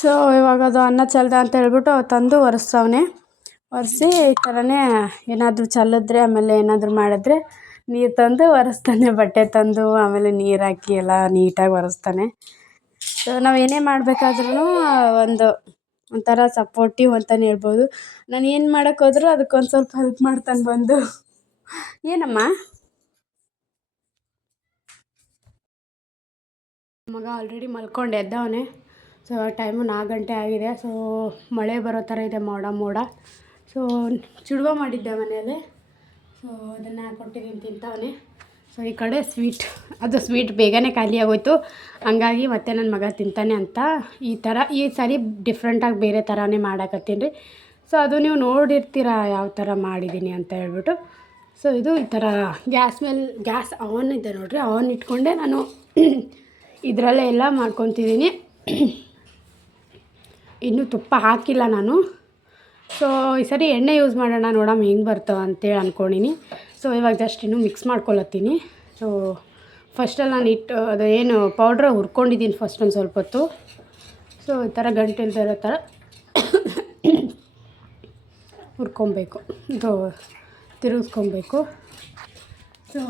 ಸೊ ಇವಾಗ ಅದು ಅನ್ನ ಚೆಲ್ದ ಅಂತ ಹೇಳ್ಬಿಟ್ಟು ತಂದು ಒರೆಸ್ತವನೆ ಒರೆಸಿ ಈ ಥರನೇ ಏನಾದರೂ ಚೆಲ್ಲಿದ್ರೆ ಆಮೇಲೆ ಏನಾದರೂ ಮಾಡಿದ್ರೆ ನೀರು ತಂದು ಒರೆಸ್ತಾನೆ ಬಟ್ಟೆ ತಂದು ಆಮೇಲೆ ನೀರು ಹಾಕಿ ಎಲ್ಲ ನೀಟಾಗಿ ಒರೆಸ್ತಾನೆ ಸೊ ನಾವು ಏನೇ ಮಾಡಬೇಕಾದ್ರೂ ಒಂಥರ ಸಪೋರ್ಟಿವ್ ಅಂತಲೇ ಹೇಳ್ಬೋದು ನಾನು ಏನು ಮಾಡೋಕ್ಕೆ ಹೋದರೂ ಅದಕ್ಕೊಂದು ಸ್ವಲ್ಪ ಹೆಲ್ಪ್ ಮಾಡ್ತಾನೆ ಬಂದು ಏನಮ್ಮ ಮಗ ಆಲ್ರೆಡಿ ಮಲ್ಕೊಂಡು ಎದ್ದವನೆ ಸೊ ಟೈಮು 4 ಗಂಟೆ ಆಗಿದೆ ಸೊ ಮಳೆ ಬರೋ ಥರ ಇದೆ ಮೋಡ ಸೊ ಚುಡುವ ಮಾಡಿದ್ದೆ ಮನೆಯಲ್ಲಿ ಸೊ ಅದನ್ನು ಕೊಟ್ಟಿದ್ದೀನಿ ತಿಂತವನೆ ಸೊ ಈ ಕಡೆ ಅದು ಸ್ವೀಟ್ ಬೇಗನೆ ಖಾಲಿ ಆಗೋಯ್ತು ಹಂಗಾಗಿ ಮತ್ತೆ ನನ್ನ ಮಗ ತಿಂತಾನೆ ಅಂತ ಈ ಸಾರಿ ಡಿಫ್ರೆಂಟಾಗಿ ಬೇರೆ ಥರನೇ ಮಾಡಾಕತ್ತೀನಿ ರೀ ಸೊ ಅದು ನೀವು ನೋಡಿರ್ತೀರ ಯಾವ ಥರ ಮಾಡಿದ್ದೀನಿ ಅಂತ ಹೇಳ್ಬಿಟ್ಟು ಸೊ ಇದು ಈ ಥರ ಗ್ಯಾಸ್ ಆನ್ ಇದೆ ನೋಡಿರಿ ಆನ್ ಇಟ್ಕೊಂಡೆ ನಾನು ಇದರಲ್ಲೇ ಎಲ್ಲ ಮಾಡ್ಕೊತಿದ್ದೀನಿ ಇನ್ನೂ ತುಪ್ಪ ಹಾಕಿಲ್ಲ ನಾನು ಸೊ ಈ ಸರಿ ಎಣ್ಣೆ ಯೂಸ್ ಮಾಡೋಣ ನೋಡಮ್ಮ ಹೆಂಗೆ ಬರ್ತಾವೆ ಅಂತೇಳಿ ಅಂದ್ಕೊಂಡಿನಿ ಸೊ ಇವಾಗ ಜಸ್ಟ್ ಇನ್ನೂ ಮಿಕ್ಸ್ ಮಾಡ್ಕೊಳತ್ತೀನಿ ಸೊ ಫಸ್ಟಲ್ಲಿ ನಾನು ಅದು ಏನು ಪೌಡ್ರ ಹುರ್ಕೊಂಡಿದ್ದೀನಿ ಫಸ್ಟ್ ಒಂದು ಸ್ವಲ್ಪ ಹೊತ್ತು ಸೊ ಈ ಥರ ಗಂಟೆಲ್ದೇ ಇರೋ ಥರ ಹುರ್ಕೊಬೇಕು ಇದು ತಿರುಗಿಸ್ಕೊಬೇಕು ಸೊ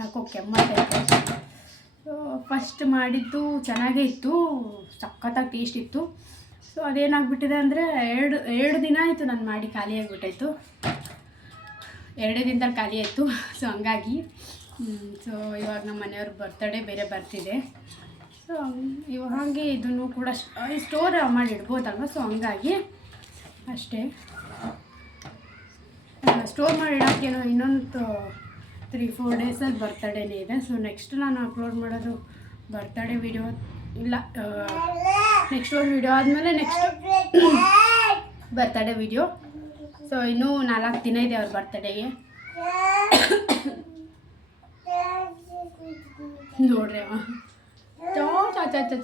ಯಾಕೋ ಕೆಮ್ಮತ್ತೈತೆ ಸೊ ಫಸ್ಟ್ ಮಾಡಿದ್ದು ಚೆನ್ನಾಗೇ ಇತ್ತು ಸಖತ್ತಾಗಿ ಟೇಸ್ಟ್ ಇತ್ತು ಸೊ ಅದೇನಾಗ್ಬಿಟ್ಟಿದೆ ಅಂದರೆ ಎರಡು ದಿನ ಆಯಿತು ನಾನು ಮಾಡಿ ಖಾಲಿ ಆಗಿಬಿಟ್ಟಾಯಿತು 2 ದಿನದಲ್ಲಿ ಖಾಲಿ ಆಯಿತು ಸೊ ಹಂಗಾಗಿ ಸೊ ಇವಾಗ ನಮ್ಮ ಮನೆಯವ್ರ ಬರ್ತಡೇ ಬೇರೆ ಬರ್ತಿದೆ ಸೊ ಇವಾಗ ಹಾಗೆ ಇದನ್ನು ಕೂಡ ಸ್ಟೋರ್ ಮಾಡಿ ಇಡ್ಬೋದಲ್ವ ಸೊ ಹಂಗಾಗಿ ಅಷ್ಟೇ ಸ್ಟೋರ್ ಮಾಡಿ ಇಡೋಕ್ಕೇನೋ ಇನ್ನೊಂದು 3-4 ಡೇಸಲ್ಲಿ ಬರ್ತಡೇನೇ ಇದೆ ಸೊ ನೆಕ್ಸ್ಟ್ ನಾನು ಅಪ್ಲೋಡ್ ಮಾಡೋದು ಬರ್ತಡೇ ವಿಡಿಯೋ ಇಲ್ಲ ನೆಕ್ಸ್ಟ್ ಒಂದು ವಿಡಿಯೋ ಆದಮೇಲೆ ನೆಕ್ಸ್ಟ್ ಬರ್ತಡೇ ವಿಡಿಯೋ ಸೊ ಇನ್ನೂ 4 ದಿನ ಇದೆ ಅವ್ರ ಬರ್ತಡೇಗೆ ನೋಡ್ರಿ ಅವ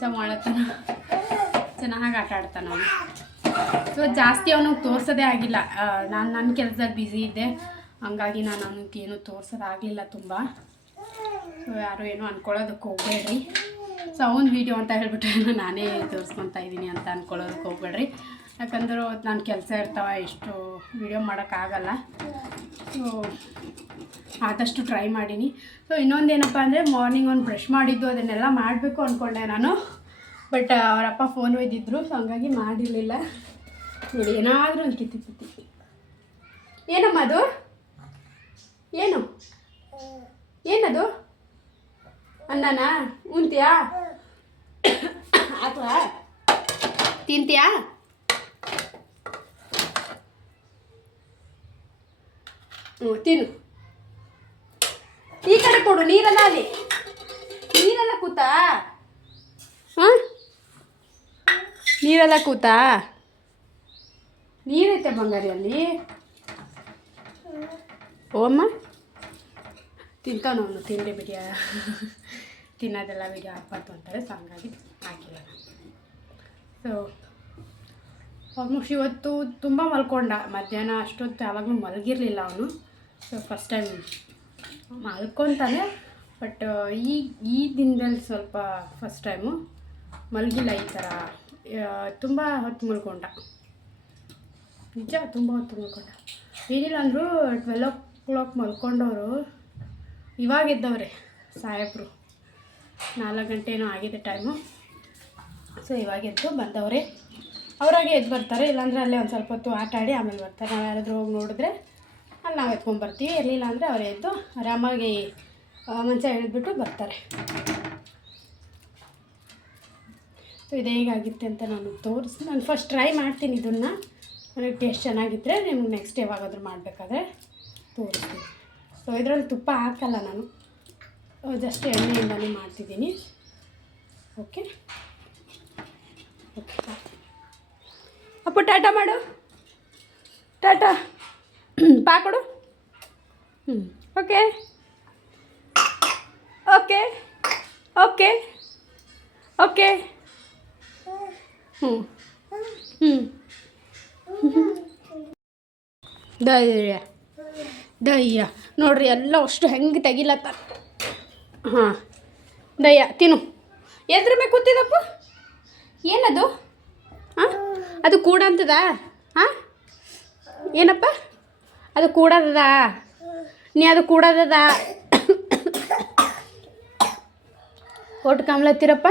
ಚ ಮಾಡತ್ತಾನ ಚೆನ್ನಾಗಿ ಆಟ ಆಡ್ತಾನ ಅವನು ಸೊ ಜಾಸ್ತಿ ಅವನಿಗೆ ತೋರಿಸೋದೇ ಆಗಿಲ್ಲ ನಾನು ನನ್ನ ಕೆಲಸದಲ್ಲಿ ಬ್ಯುಸಿ ಇದ್ದೆ ಹಂಗಾಗಿ ನಾನು ಅವನಿಗೆ ಏನೂ ತೋರಿಸೋದಾಗಲಿಲ್ಲ ತುಂಬ ಸೊ ಯಾರು ಏನೂ ಅಂದ್ಕೊಳ್ಳೋದಕ್ಕೆ ಹೋಗಬೇಡ್ರಿ ಸೊ ಅವ್ನ ವೀಡಿಯೋ ಅಂತ ಹೇಳ್ಬಿಟ್ಟು ನಾನೇ ತೋರಿಸ್ಕೊತಾ ಇದ್ದೀನಿ ಅಂತ ಅಂದ್ಕೊಳ್ಳೋದಕ್ಕೆ ಹೋಗಬೇಡ್ರಿ ಯಾಕಂದ್ರೆ ನಾನು ಕೆಲಸ ಇರ್ತಾವೆ ಎಷ್ಟು ವೀಡಿಯೋ ಮಾಡೋಕ್ಕಾಗಲ್ಲ ಸೊ ಆದಷ್ಟು ಟ್ರೈ ಮಾಡೀನಿ ಸೊ ಇನ್ನೊಂದೇನಪ್ಪ ಅಂದರೆ ಮಾರ್ನಿಂಗ್ ಒಂದು ಬ್ರಷ್ ಮಾಡಿದ್ದು ಅದನ್ನೆಲ್ಲ ಮಾಡಬೇಕು ಅಂದ್ಕೊಂಡೆ ನಾನು ಬಟ್ ಅವರಪ್ಪ ಫೋನ್ ಒಯ್ದಿದ್ರು ಸೊ ಹಂಗಾಗಿ ಮಾಡಿರಲಿಲ್ಲ ನೋಡಿ ಏನಾದರೂ ಒಂದು ಕಿತ್ತಿ ಏನಮ್ಮ ಅದು ಏನದು ಅನ್ನನಾ ಉಂತ್ಯಾ ಅಥವಾ ತಿಂತೀಯಾ ತಿನ್ನು ಈ ಕಡೆ ಕೊಡು ನೀರೆಲ್ಲ ಅಲ್ಲಿ ನೀರೆಲ್ಲ ಕೂತಾ ಹಾಂ ನೀರೆಲ್ಲ ಕೂತಾ ನೀರೈತೆ ಬಂಗಾರಿ ಅಲ್ಲಿ ಓಮ್ಮ ತಿಂತಾನವನು ತಿಂಡಿ ಬಿಡಿಯ ತಿನ್ನೋದೆಲ್ಲ ವಿಡಿಯೋ ಹಾಕ್ಬಾರ್ದು ಅಂತಾರೆ ಸೊ ಹಂಗಾಗಿ ಹಾಕಿಲ್ಲ ಸೊ ಆಲ್ಮೋಸ್ಟ್ ಇವತ್ತು ತುಂಬ ಮಲ್ಕೊಂಡ ಮಧ್ಯಾಹ್ನ ಅಷ್ಟೊತ್ತು ಯಾವಾಗಲೂ ಮಲಗಿರಲಿಲ್ಲ ಅವನು ಸೊ ಫಸ್ಟ್ ಟೈಮ್ ಮಲ್ಕೊತಾನೆ ಬಟ್ ಈ ದಿನದಲ್ಲಿ ಸ್ವಲ್ಪ ಫಸ್ಟ್ ಟೈಮು ಮಲಗಿಲ್ಲ ಈ ಥರ ತುಂಬ ಹೊತ್ತು ಮಲ್ಕೊಂಡ ನಿಜ ತುಂಬ ಹೊತ್ತು ಮಲ್ಕೊಂಡ ಏನಿಲ್ಲ ಅಂದರೂ 12 o'clock ಮಲ್ಕೊಂಡವರು ಇವಾಗ ಎದ್ದವ್ರೆ ಸಾಹೇಬ್ರು 4 ಗಂಟೆ ಏನೋ ಆಗಿದೆ ಟೈಮು ಸೊ ಇವಾಗ ಎದ್ದು ಬಂದವ್ರೆ, ಅವರಾಗೆ ಎದ್ದು ಬರ್ತಾರೆ, ಇಲ್ಲಾಂದರೆ ಅಲ್ಲೇ ಒಂದು ಸ್ವಲ್ಪ ಹೊತ್ತು ಆಟ ಆಡಿ ಆಮೇಲೆ ಬರ್ತಾರೆ. ನಾವು ಯಾರಾದರೂ ಹೋಗಿ ನೋಡಿದ್ರೆ ಅಲ್ಲಿ ನಾವು ಎತ್ಕೊಂಡ್ಬರ್ತೀವಿ, ಇರಲಿಲ್ಲ ಅಂದರೆ ಅವರೇ ಎದ್ದು ಆರಾಮಾಗಿ ಮಂಚ ಹಿಡಿದ್ಬಿಟ್ಟು ಬರ್ತಾರೆ. ಸೊ ಇದು ಹೇಗಾಗಿತ್ತು ಅಂತ ನಾನು ನಾನು ಫಸ್ಟ್ ಟ್ರೈ ಮಾಡ್ತೀನಿ ಇದನ್ನು. ನನಗೆ ಟೇಸ್ಟ್ ಚೆನ್ನಾಗಿದ್ದರೆ ನಿಮ್ಗೆ ನೆಕ್ಸ್ಟ್ ಯಾವಾಗಾದರೂ ಮಾಡಬೇಕಾದ್ರೆ ತೋರಿಸ್ತೀನಿ. ಸೊ ಇದರಲ್ಲಿ ತುಪ್ಪ ಹಾಕಲ್ಲ ನಾನು, ಜಸ್ಟ್ ಎಣ್ಣೆಯಿಂದಲೇ ಮಾಡ್ತಿದ್ದೀನಿ. ಓಕೆ ಓಕೆ ಅಪ್ಪು ಟಾಟಾ ಮಾಡು, ಟಾಟಾ ಪಾ ಕೊಡು. ಓಕೆ ಓಕೆ ಓಕೆ ಓಕೆ ದಯ್ಯ ನೋಡ್ರಿ ಎಲ್ಲ ಅಷ್ಟು ಹೆಂಗೆ ತೆಗಿಲತ್ತ. ಹಾಂ ದಯ್ಯ ತಿನ್ನು. ಎದ್ರ ಮೇಲೆ ಕೂತಿದಪ್ಪ? ಏನದು? ಹಾಂ ಅದು ಕೂಡ ಅಂತದ? ಹಾಂ ಏನಪ್ಪ ಅದು ಕೂಡದ? ನೀ ಅದು ಕೂಡದ ಒಟ್ಟು ಕಮ್ಲತ್ತೀರಪ್ಪ,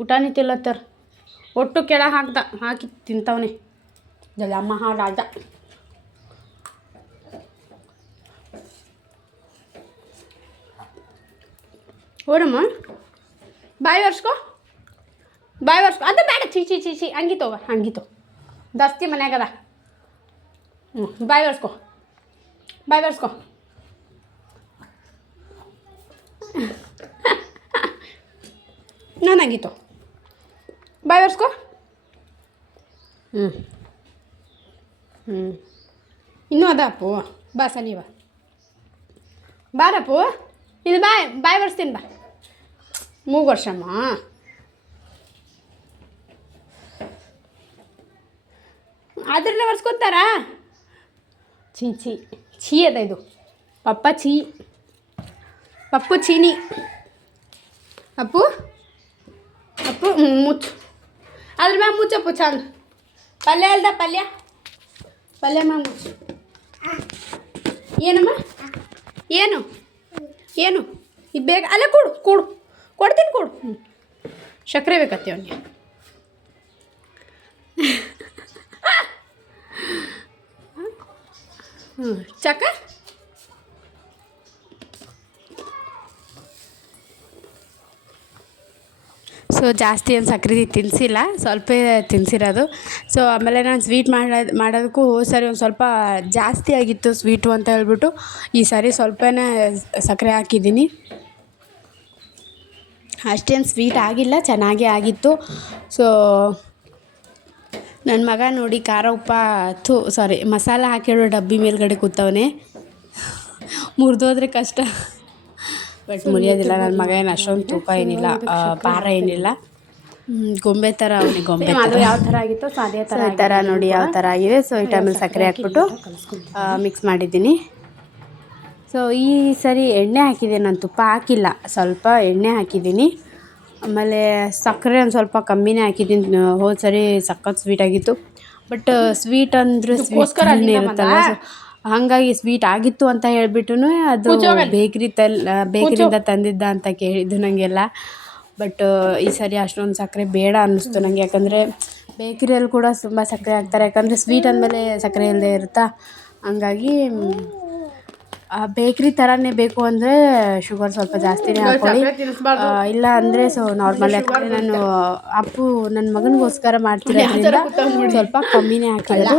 ಊಟನೇ ತಿಲ್ಲತ್ತಾರ. ಒಟ್ಟು ಕೆಳಗೆ ಹಾಕಿ ತಿಂತವನೆ ಜಲಮ್ಮ ಹಾಡಾದ. ಓಡಮ್ಮ ಬಾಯಿ ಒರ್ಸ್ಕೊ, ಬಾಯಿ ಒರ್ಸ್ಕೊ. ಅದು ಬೇಡ, ಚೀಚಿ ಹಂಗಿತ್ತೋಗ, ಹಂಗಿತ್ತು ದಸ್ತಿ ಮನ್ಯಾಗದ. ಬಾಯಿ ಒರ್ಸ್ಕೊ, ಬಾಯಿ ಒರ್ಸ್ಕೊ. ನಾನು ಹಂಗಿತ್ತು ಬಾಯ್ ಒರ್ಸ್ಕೊ. ಇನ್ನೂ ಅದ ಅಪ್ಪು, ಬಾ ಸನಿ ಬಾ, ಬಾರಪ್ಪು ಇದು ಬಾಯ್ ಒರ್ಸ್ತೀನಿ ಬಾ. 3 ವರ್ಷಮ್ಮ. ಅದರಲ್ಲೇ ಒರ್ಸ್ಕೊತಾರಾ? ಛೀ ಅದ ಇದು ಪಪ್ಪು ಚೀನಿ. ಅಪ್ಪು ಮುಚ್ಚು, ಅದ್ರ ಮ್ಯಾಗ ಮುಚ್ಚಪ್ಪು ಚಂದ. ಪಲ್ಯ ಅಲ್ದ ಪಲ್ಯ ಮ್ಯಾಗ ಮುಚ್ಚು. ಏನಮ್ಮ ಏನು ಇದು ಬೇಗ ಅಲ್ಲೇ ಕೊಡ್ತೀನಿ ಕೊಡು. ಸಕ್ಕರೆ ಬೇಕತ್ತೆ ಅವನಿಗೆ. ಚಕ್ಕ ಸೊ ಜಾಸ್ತಿ ಏನು ಸಕ್ಕರೆ ತಿನ್ನಿಸಿಲ್ಲ, ಸ್ವಲ್ಪ ತಿನ್ನಿಸಿರೋದು. ಸೊ ಆಮೇಲೆ ನಾನು ಸ್ವೀಟ್ ಮಾಡೋದಕ್ಕೂ ಸರಿ ಒಂದು ಸ್ವಲ್ಪ ಜಾಸ್ತಿ ಆಗಿತ್ತು ಸ್ವೀಟು ಅಂತ ಹೇಳ್ಬಿಟ್ಟು ಈ ಸಾರಿ ಸ್ವಲ್ಪನೇ ಸಕ್ಕರೆ ಹಾಕಿದ್ದೀನಿ. ಅಷ್ಟೇನು ಸ್ವೀಟ್ ಆಗಿಲ್ಲ, ಚೆನ್ನಾಗೇ ಆಗಿತ್ತು. ಸೊ ನನ್ನ ಮಗ ನೋಡಿ ಖಾರ ಮಸಾಲ ಹಾಕಿರೋ ಡಬ್ಬಿ ಮೇಲ್ಗಡೆ ಕೂತವನೆ. ಮುರಿದೋದ್ರೆ ಕಷ್ಟ, ಬಟ್ ಮುರಿಯೋದಿಲ್ಲ. ನನ್ನ ಮಗ ಏನು ಅಷ್ಟೊಂದು ತೂಕ ಏನಿಲ್ಲ, ಭಾರ ಏನಿಲ್ಲ, ಗೊಂಬೆ ಥರ ಅವನಿಗೆ. ಗೊಂಬೆ ಅದು ಯಾವ ಥರ ಆಗಿತ್ತು ಸೊ ಅದೇ ಥರ ನೋಡಿ ಯಾವ ಥರ ಆಗಿದೆ. ಸೊ ಈ ಟೈಮಲ್ಲಿ ಸಕ್ಕರೆ ಹಾಕ್ಬಿಟ್ಟು ಮಿಕ್ಸ್ ಮಾಡಿದ್ದೀನಿ. ಸೊ ಈ ಸರಿ ಎಣ್ಣೆ ಹಾಕಿದ್ದೀನಿ, ನಾನು ತುಪ್ಪ ಹಾಕಿಲ್ಲ, ಸ್ವಲ್ಪ ಎಣ್ಣೆ ಹಾಕಿದ್ದೀನಿ. ಆಮೇಲೆ ಸಕ್ಕರೆ ಒಂದು ಸ್ವಲ್ಪ ಕಮ್ಮಿನೇ ಹಾಕಿದ್ದೀನಿ. ಹೋದ ಸರಿ ಸಖತ್ ಸ್ವೀಟ್ ಆಗಿತ್ತು, ಬಟ್ ಸ್ವೀಟ್ ಅಂದರೆ ಸ್ವೀಟ್ ಇರುತ್ತಲ್ಲ, ಹಾಗಾಗಿ ಸ್ವೀಟ್ ಆಗಿತ್ತು ಅಂತ ಹೇಳ್ಬಿಟ್ಟು ಅದು ಬೇಕ್ರಿಯಿಂದ ತಂದಿದ್ದ ಅಂತ ಕೇಳಿದ್ದು ನನಗೆಲ್ಲ. ಬಟ್ ಈ ಸರಿ ಅಷ್ಟೊಂದು ಸಕ್ಕರೆ ಬೇಡ ಅನ್ನಿಸ್ತು ನನಗೆ, ಯಾಕಂದರೆ ಬೇಕ್ರಿಯಲ್ಲಿ ಕೂಡ ತುಂಬ ಸಕ್ಕರೆ ಹಾಕ್ತಾರೆ, ಯಾಕಂದರೆ ಸ್ವೀಟ್ ಅಂದಮೇಲೆ ಸಕ್ಕರೆ ಇಲ್ಲದೆ ಇರುತ್ತಾ. ಹಂಗಾಗಿ ಬೇಕ್ರಿ ಥರನೇ ಬೇಕು ಅಂದರೆ ಶುಗರ್ ಸ್ವಲ್ಪ ಜಾಸ್ತಿನೇ ಹಾಕ್ಕೊಳ್ಳಿ, ಇಲ್ಲ ಅಂದರೆ ಸೊ ನಾರ್ಮಲ್. ಯಾಕಂದರೆ ನಾನು ನನ್ನ ಮಗನಿಗೋಸ್ಕರ ಮಾಡ್ತಿರೋದ್ರಿಂದ ಸ್ವಲ್ಪ ಕಮ್ಮಿನೇ ಹಾಕಿರೋದು.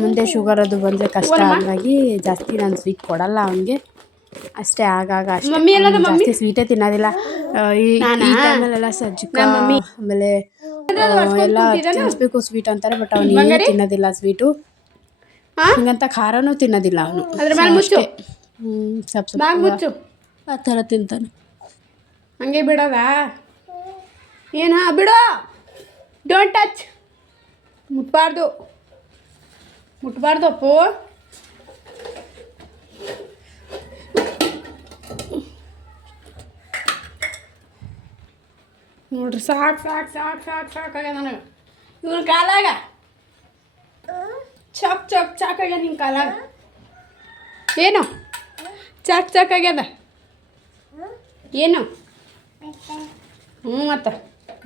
ಮುಂದೆ ಶುಗರ್ ಅದು ಬಂದರೆ ಕಷ್ಟ, ಹಾಗಾಗಿ ಜಾಸ್ತಿ ನಾನು ಸ್ವೀಟ್ ಕೊಡಲ್ಲ ಅವನಿಗೆ ಅಷ್ಟೇ. ಆಗಾಗ ಅಷ್ಟೇ, ಜಾಸ್ತಿ ಸ್ವೀಟೇ ತಿನ್ನೋದಿಲ್ಲ. ಈ ಟೈಮಲ್ಲೆಲ್ಲ ಸಜ್ಜಿಕ ಆಮೇಲೆ ಎಲ್ಲ ತಿನ್ನಿಸ್ಬೇಕು ಸ್ವೀಟ್ ಅಂತಾರೆ, ಬಟ್ ಅವನಿಗೆ ತಿನ್ನೋದಿಲ್ಲ ಸ್ವೀಟು. ಹಂಗಂತ ಖಾರನೂ ತಿನ್ನೋದಿಲ್ಲ ಅವನು. ಸ್ವಲ್ಪ ಆ ಥರ ತಿಂತಾನೆ. ಹಂಗೆ ಬಿಡೋದ ಏನು? ಬಿಡೋ, ಡೋಂಟ್ ಟಚ್, ಮುಟ್ಬಾರ್ದು ಅಪ್ಪು. ನೋಡ್ರಿ ಸಾಕಾಗ್ಯ ನನಗೆ. ಇವನ ಕಾಲಾಗ ಚಾಕಾಗ್ಯ, ನಿನ್ನ ಕಾಲಾಗ ಏನು ಚಾಕಾಗ್ಯದ ಏನು? ಮತ್ತು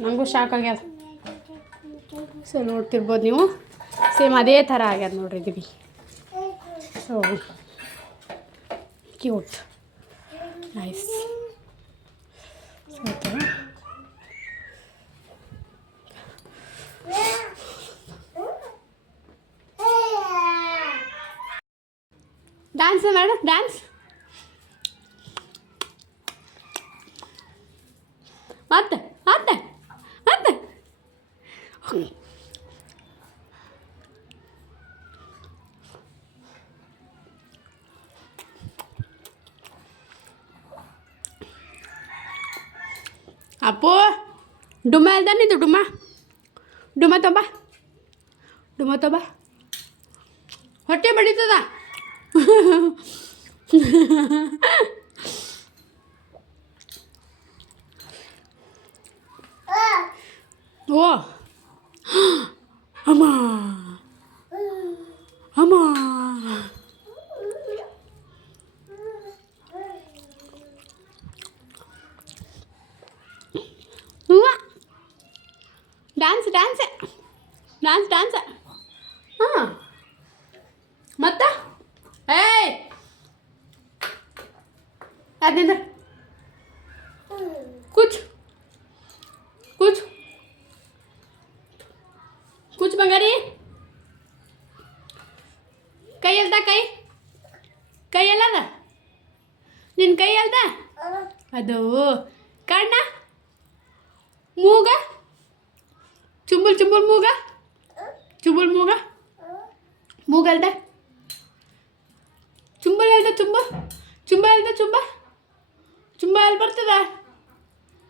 ನನಗೂ ಶಾಕ್ ಆಗ್ಯದ. ಸೊ ನೋಡ್ತಿರ್ಬೋದು ನೀವು, ಸೇಮ್ ಅದೇ ಥರ ಆಗ್ಯದ ನೋಡ್ರಿ Divi. So cute, nice. So ಈ ಥರ ಡ್ಯಾನ್ಸ್ ಮಾಡು, ಡ್ಯಾನ್ಸ್ ಮತ್ತೆ ಮತ್ತೆ ಮತ್ತೆ. ಅಪ್ಪು ಡುಮ್ಮ ಅಲ್ದಾನಿದ್ದು ಡುಮ್ಮ ಡುಮ್ಮ ತೊಂಬ, ಡುಮ್ಮ ತೊಂಬ, ಹೊಟ್ಟೆ ಬಡಿತದ. ಓ ಅಮ್ಮ ಅಮ್ಮ, ಡ್ಯಾನ್ಸ್ ಡ್ಯಾನ್ಸ್ ಡ್ಯಾನ್ಸ್ ಡ್ಯಾನ್ಸ್. ಹಾಂ ಮತ್ತೆ ಏಯ್ ಅದಿಂದ ಕೂಚ್ ಕೂಚ್ ಕೂಚ್ ಬಂಗಾರಿ. ಕೈ ಎಲ್ದ, ಕೈ ಕೈ ಎಲ್ಲದ ನಿನ್ನ ಕೈ ಎಲ್ದ? ಅದು ಕಣ್ಣ ಮೂಗ ಚುಂಬುಲ್ ಚುಂಬುಲ್ ಮೂಗ ಚುಂಬುಲ್ ಮೂಗ ಮೂಗಲ್ದ ಚುಂಬಲ್ ಎಲ್ದ ಚುಂಬ ಚುಂಬ ಎಲ್ದ ಚುಂಬ ಚುಂಬ ಎಲ್ಲಿ ಬರ್ತದ?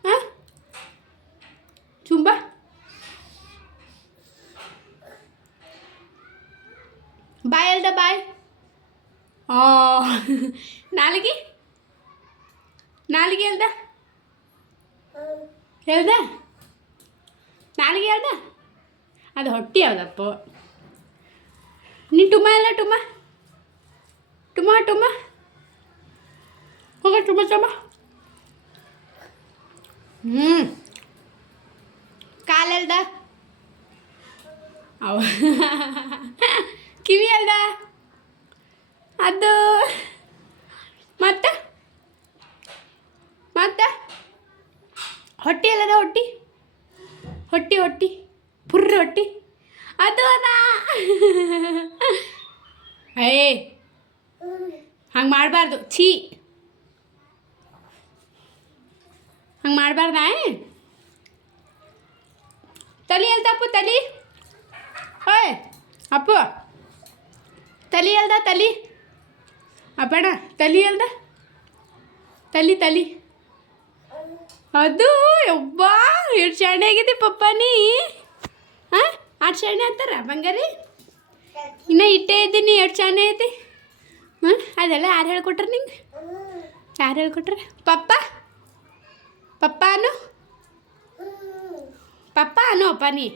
ಹಾಂ ಚುಂಬ ಬಾಯ್ ಎಲ್ದ ಬಾಯ್. ನಾಲಿಗೆ ನಾಲಿಗೆ ಎಲ್ದ ಎಲ್ದ ನಾಲಿಗೆ ಎಲ್ದ? ಅದು ಹೊಟ್ಟೆ ಯಾವ್ದಪ್ಪ? ನೀ ಟುಮ್ಮ ಎಲ್ಲ ಟುಮ್ಮ ಟುಮ್ಮ ಟುಮ್ಮ ಹೋಗ ಟುಮ್ಮ ಟುಮ್ಮ. ಕಾಲೆಲ್ದ? ಅವ ಕಿವಿ ಅಲ್ದ? ಅದು ಮತ್ತೆ ಮತ್ತೆ ಹೊಟ್ಟೆ ಅಲ್ಲದ? ಹೊಟ್ಟಿ ಹೊಟ್ಟಿ ಹೊಟ್ಟಿ ಪುರ್ರ ಹೊಟ್ಟಿ ಅದು ಅದ. ಏ ಹಂಗೆ ಮಾಡಬಾರ್ದು, ಛೀ ಹಂಗೆ ಮಾಡಬಾರ್ದ. ತಲೆ ಎಲ್ದ ಅಪ್ಪು? ತಲೆ ಓಯ್ ಅಪ್ಪು ತಲೆ ಎಲ್ದ? ತಲೆ ಅಪ್ಪಣ ತಲೆ ಎಲ್ದ? ತಲೆ ತಲೆ ಅದು ಯವ್ವ ಎಷ್ಟು ಶಾಣೆ ಆಗಿದೆ ಪಪ್ಪ ನೀ. ಹಾಂ ಆರು ಶಾಣೆ ಅಂತಾರ ಬಂಗಾರಿ? ಇನ್ನು ಇಟ್ಟೇ ಇದ್ದೀನಿ, ಎಷ್ಟು ಶಾಣೆ ಐತಿ. ಹಾಂ ಅದೆಲ್ಲ ಯಾರು ಹೇಳ್ಕೊಟ್ರೆ ನಿಂಗೆ? ಯಾರು ಹೇಳ್ಕೊಟ್ರೆ? ಪಪ್ಪ ಪಪ್ಪ ಅನು, ಪಪ್ಪ ಅನು ಅಪ್ಪ ನೀ.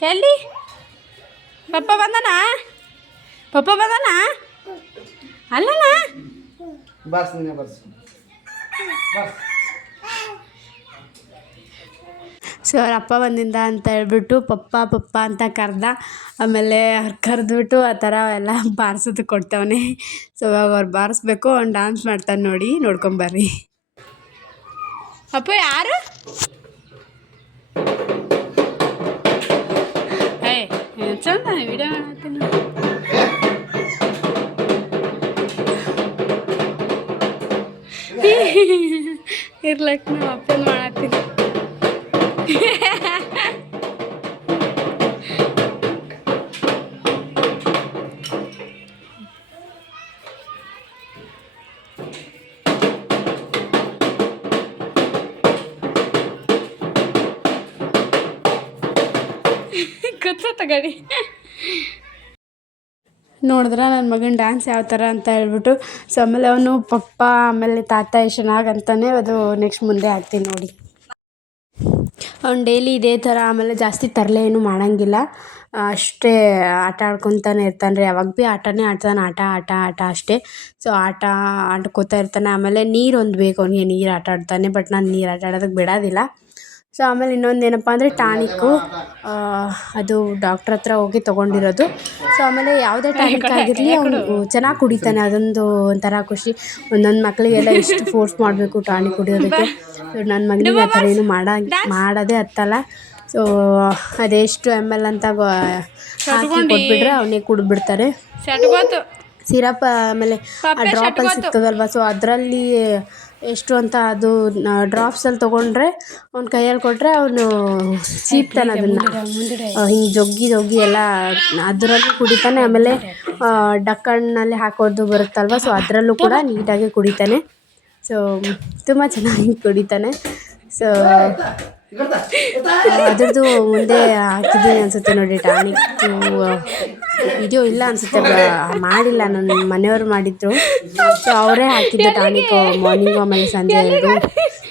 ಎಲ್ಲಿ ಪಪ್ಪ ಬಂದನ? ಪಪ್ಪ ಬಂದನ? ಅಲ್ಲಲ್ಲ ಬಸ್ ನೀನೆ ಬಸ್ ಬಸ್. ಸೊ ಅವ್ರ ಅಪ್ಪ ಬಂದಿಂದ ಅಂತ ಹೇಳ್ಬಿಟ್ಟು ಪಪ್ಪ ಪಪ್ಪ ಅಂತ ಕರೆದ. ಆಮೇಲೆ ಕರೆದ್ಬಿಟ್ಟು ಆ ಥರ ಎಲ್ಲ ಬಾರಿಸೋದು ಕೊಡ್ತವನೆ. ಸೊ ಇವಾಗ ಅವ್ರು ಬಾರಿಸ್ಬೇಕು, ಅವ್ನು ಡ್ಯಾನ್ಸ್ ಮಾಡ್ತಾನೆ ನೋಡಿ, ನೋಡ್ಕೊಂಬರ್ರಿ. ಅಪ್ಪ ಯಾರು? ಚಂದ ವಿಡಿಯೋ ಮಾಡ್ತೀನಿ. ಇರ್ಲಕ್ಕ ನಾವು ಅಪ್ಪನ ಮಾಡತ್ತೀನಿ. ಕೂತ್ಸತ್ತ ಗಾಡಿ ನೋಡಿದ್ರೆ ನನ್ನ ಮಗನ ಡ್ಯಾನ್ಸ್ ಯಾವ ಥರ ಅಂತ ಹೇಳ್ಬಿಟ್ಟು. ಸೊ ಆಮೇಲೆ ಅವನು ಪಪ್ಪ ಆಮೇಲೆ ತಾತ ಎಷ್ಟು ಚೆನ್ನಾಗಿ ಅಂತಾನೆ, ಅದು ನೆಕ್ಸ್ಟ್ ಮುಂದೆ ಹಾಕ್ತೀನಿ ನೋಡಿ. ಅವ್ನು ಡೈಲಿ ಇದೇ ಥರ ಆಮೇಲೆ ಜಾಸ್ತಿ ತರಲೆ ಏನು ಮಾಡೋಂಗಿಲ್ಲ. ಅಷ್ಟೇ ಆಟ ಆಡ್ಕೊತಾನೆ ಇರ್ತಾನೆ ರೀ. ಯಾವಾಗ ಭೀ ಆಟನೇ ಆಡ್ತಾನೆ, ಆಟ ಅಷ್ಟೇ. ಸೊ ಆಡ್ಕೋತಾ ಇರ್ತಾನೆ. ಆಮೇಲೆ ನೀರೊಂದು ಬೇಕು ಅವನಿಗೆ, ನೀರು ಆಟ ಆಡ್ತಾನೆ. ಬಟ್ ನಾನು ನೀರು ಆಟ ಆಡೋದಕ್ಕೆ ಬಿಡೋದಿಲ್ಲ. ಸೊ ಆಮೇಲೆ ಇನ್ನೊಂದು ಏನಪ್ಪ ಅಂದರೆ ಟಾನಿಕ್ಕು, ಅದು ಡಾಕ್ಟ್ರ್ ಹತ್ರ ಹೋಗಿ ತೊಗೊಂಡಿರೋದು. ಸೊ ಆಮೇಲೆ ಯಾವುದೇ ಟಾನಿಕ್ ಆಗಿರಲಿ ಅವನು ಚೆನ್ನಾಗಿ ಕುಡಿತಾನೆ. ಅದೊಂದು ಒಂಥರ ಖುಷಿ. ಒಂದೊಂದು ಮಕ್ಕಳಿಗೆಲ್ಲ ಎಷ್ಟು ಫೋರ್ಸ್ ಮಾಡಬೇಕು ಟಾನಿಕ್ ಕುಡಿಯೋದಕ್ಕೆ. ಸೊ ನನ್ನ ಮಗನಿಗೆ ಆ ಥರ ಏನು ಮಾಡೋದೇ ಹತ್ತಲ್ಲ. ಸೊ ಅದೆಷ್ಟು ML ಅಂತ ಹಾಕಿ ಕೊಟ್ಬಿಟ್ರೆ ಅವನೇ ಕುಡಿದ್ಬಿಡ್ತಾರೆ. ಸಿರಪ್ ಆಮೇಲೆ ಆ ಡ್ರಾಪಲ್ಲಿ ಸಿಗ್ತದಲ್ವ, ಸೊ ಅದರಲ್ಲಿ ಎಷ್ಟು ಅಂತ ಅದು ಡ್ರಾಪ್ಸಲ್ಲಿ ತೊಗೊಂಡ್ರೆ ಅವ್ನ ಕೈಯಲ್ಲಿ ಕೊಟ್ಟರೆ ಅವನು ಚೀಪ್ತಾನೆ. ಅದನ್ನು ಹಿಂಗೆ ಜೊಗ್ಗಿ ಎಲ್ಲ ಅದರಲ್ಲೂ ಕುಡಿತಾನೆ. ಆಮೇಲೆ ಡಕ್ಕಣ್ಣಲ್ಲಿ ಹಾಕೋದು ಬರುತ್ತಲ್ವ, ಸೊ ಅದರಲ್ಲೂ ಕೂಡ ನೀಟಾಗಿ ಕುಡಿತಾನೆ. ಸೊ ತುಂಬ ಚೆನ್ನಾಗಿ ಕುಡಿತಾನೆ. ಸೊ ಅದ್ರದ್ದು ಮುಂದೆ ಹಾಕಿದ್ದೀನಿ ಅನಿಸುತ್ತೆ ನೋಡಿ ಟಾನಿಕ್ಕು. ವಿಡಿಯೋ ಇಲ್ಲ ಅನಿಸುತ್ತೆ, ಮಾಡಿಲ್ಲ, ನನ್ನ ಮನೆಯವರು ಮಾಡಿದ್ರು. ಸೊ ಅವರೇ ಹಾಕಿದ್ದು ಟಾನಿಕ್ಕು ಮಾರ್ನಿಂಗು ಆಮೇಲೆ ಸಂಜೆ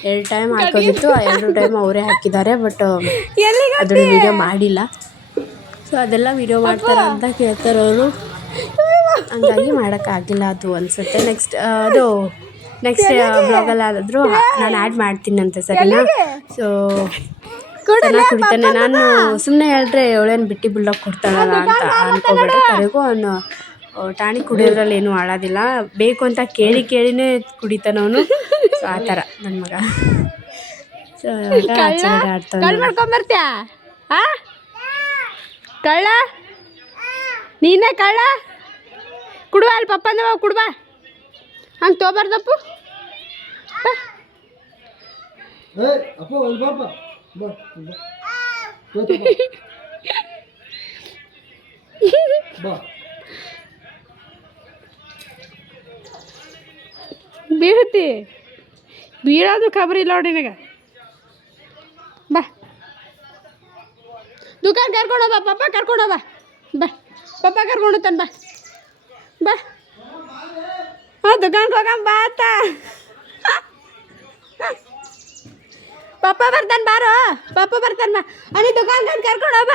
ಎರಡು ಟೈಮ್ ಹಾಕೋದಿತ್ತು. 2 ಟೈಮ್ ಅವರೇ ಹಾಕಿದ್ದಾರೆ. ಬಟ್ ಅದ್ರಲ್ಲಿ ವಿಡಿಯೋ ಮಾಡಿಲ್ಲ. ಸೊ ಅದೆಲ್ಲ ವಿಡಿಯೋ ಮಾಡ್ತಾರೆ ಅಂತ ಕೇಳ್ತಾರೆ ಅವರು, ಹಂಗಾಗಿ ಮಾಡೋಕ್ಕಾಗಿಲ್ಲ ಅದು ಅನಿಸುತ್ತೆ. ನೆಕ್ಸ್ಟ್ ಬ್ಲಾಗಲ್ಲಾದರೂ ನಾನು ಆ್ಯಡ್ ಮಾಡ್ತೀನಂತೆ, ಸರಿನಾ? ಸೊ ಚೆನ್ನಾಗಿ ಕುಡಿತಾನೆ. ನಾನು ಸುಮ್ಮನೆ ಹೇಳಿದ್ರೆ ಅವಳೇನು ಬಿಟ್ಟು ಬಿಡೋಕೆ ಕೊಡ್ತಾಳಲ್ಲ ಅಂತ ಅಂದ್ಕೊಬೇಡ್ರೆ. ಕರೆಗೂ ಅವನು ಟಾನಿಕ್ ಕುಡಿಯೋದ್ರಲ್ಲಿ ಏನೂ ಆಳೋದಿಲ್ಲ. ಬೇಕು ಅಂತ ಕೇಳಿನೇ ಕುಡಿತಾನೆ ಅವನು. ಸೊ ಆ ಥರ ನನ್ನ ಮಗ. ಸೊ ಮಾಡ್ಕೊಂಬರ್ತೀಯ ಕಳ್ಳ, ನೀನೇ ಕಳ್ಳ. ಕುಡುವ ಅಲ್ಲಿ ಪಪ್ಪ ಅಂದವ, ಕುಡುವ ಹಂಗೆ ತೊಗೊಬಾರ್ದಪ್ಪು. ಬೀಳ್ತಿ ಬೀಳೋದು ಖಬರಿ ಇಲ್ಲ ನೋಡಿ ನಿನಗೆ. ಬಾ ದುಕಾನ್ ಕರ್ಕೊಂಡೋಗ, ಪಪ್ಪ ಕರ್ಕೊಂಡೋಗ. ಬಾ ಪಪ್ಪ ಕರ್ಕೊಂಡು ತಾನೆ. ಬಾ ಹಾಂ ದುಕಾನ್ಗೆ ಹೋಗಮ್ಮ ಬಾ ಅತ್ತ. ಪಪ್ಪ ಬರ್ತಾನೆ, ಬಾರೋ ಪಪ್ಪ ಬರ್ತಾನೆ. ಬಾ ಅಲ್ಲಿ ದುಕಾನ್ಗೆ ಕರ್ಕೊಂಡೋಗ.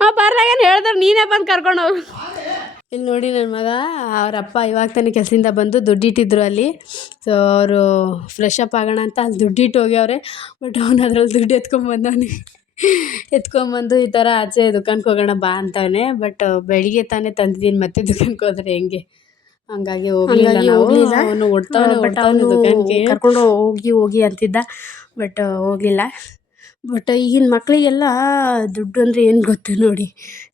ಹಾಂ ಬರ್ಲಾಗೇನು ಹೇಳಿದ್ರೆ ನೀನೇ ಬಂದು ಕರ್ಕೊಂಡೋಗು. ಇಲ್ಲಿ ನೋಡಿ ನನ್ನ ಮಗ, ಅವರಪ್ಪ ಇವಾಗ ತಾನೇ ಕೆಲಸದಿಂದ ಬಂದು ದುಡ್ಡಿಟ್ಟಿದ್ರು ಅಲ್ಲಿ. ಸೊ ಅವರು ಫ್ರೆಶ್ ಅಪ್ ಆಗೋಣ ಅಂತ ಅಲ್ಲಿ ದುಡ್ಡಿಟ್ಟು ಹೋಗ್ಯವ್ರೆ. ಬಟ್ ಅವನು ಅದ್ರಲ್ಲಿ ದುಡ್ಡು ಎತ್ಕೊಂಬಂದು ಈ ಥರ ಆಚೆ ದುಕಾನ್ಗೆ ಹೋಗೋಣ ಬಾ ಅಂತವನೆ. ಬಟ್ ಬೆಳಿಗ್ಗೆ ತಾನೇ ತಂದಿದ್ದೀನಿ, ಮತ್ತೆ ದುಕಾನ್ಗೆ ಹೋದರೆ ಹೆಂಗೆ, ಹಂಗಾಗಿ ಹೋಗಲಿಲ್ಲ. ಅವನು ಓಡ್ತಾವನು ದುಕಾನ್ಗೆ ಕರ್ಕೊಂಡು ಹೋಗಿ ಅಂತಿದ್ದ. ಬಟ್ ಹೋಗಲಿಲ್ಲ. ಬಟ್ ಈಗಿನ ಮಕ್ಕಳಿಗೆಲ್ಲ ದುಡ್ಡು ಅಂದರೆ ಏನು ಗೊತ್ತು ನೋಡಿ.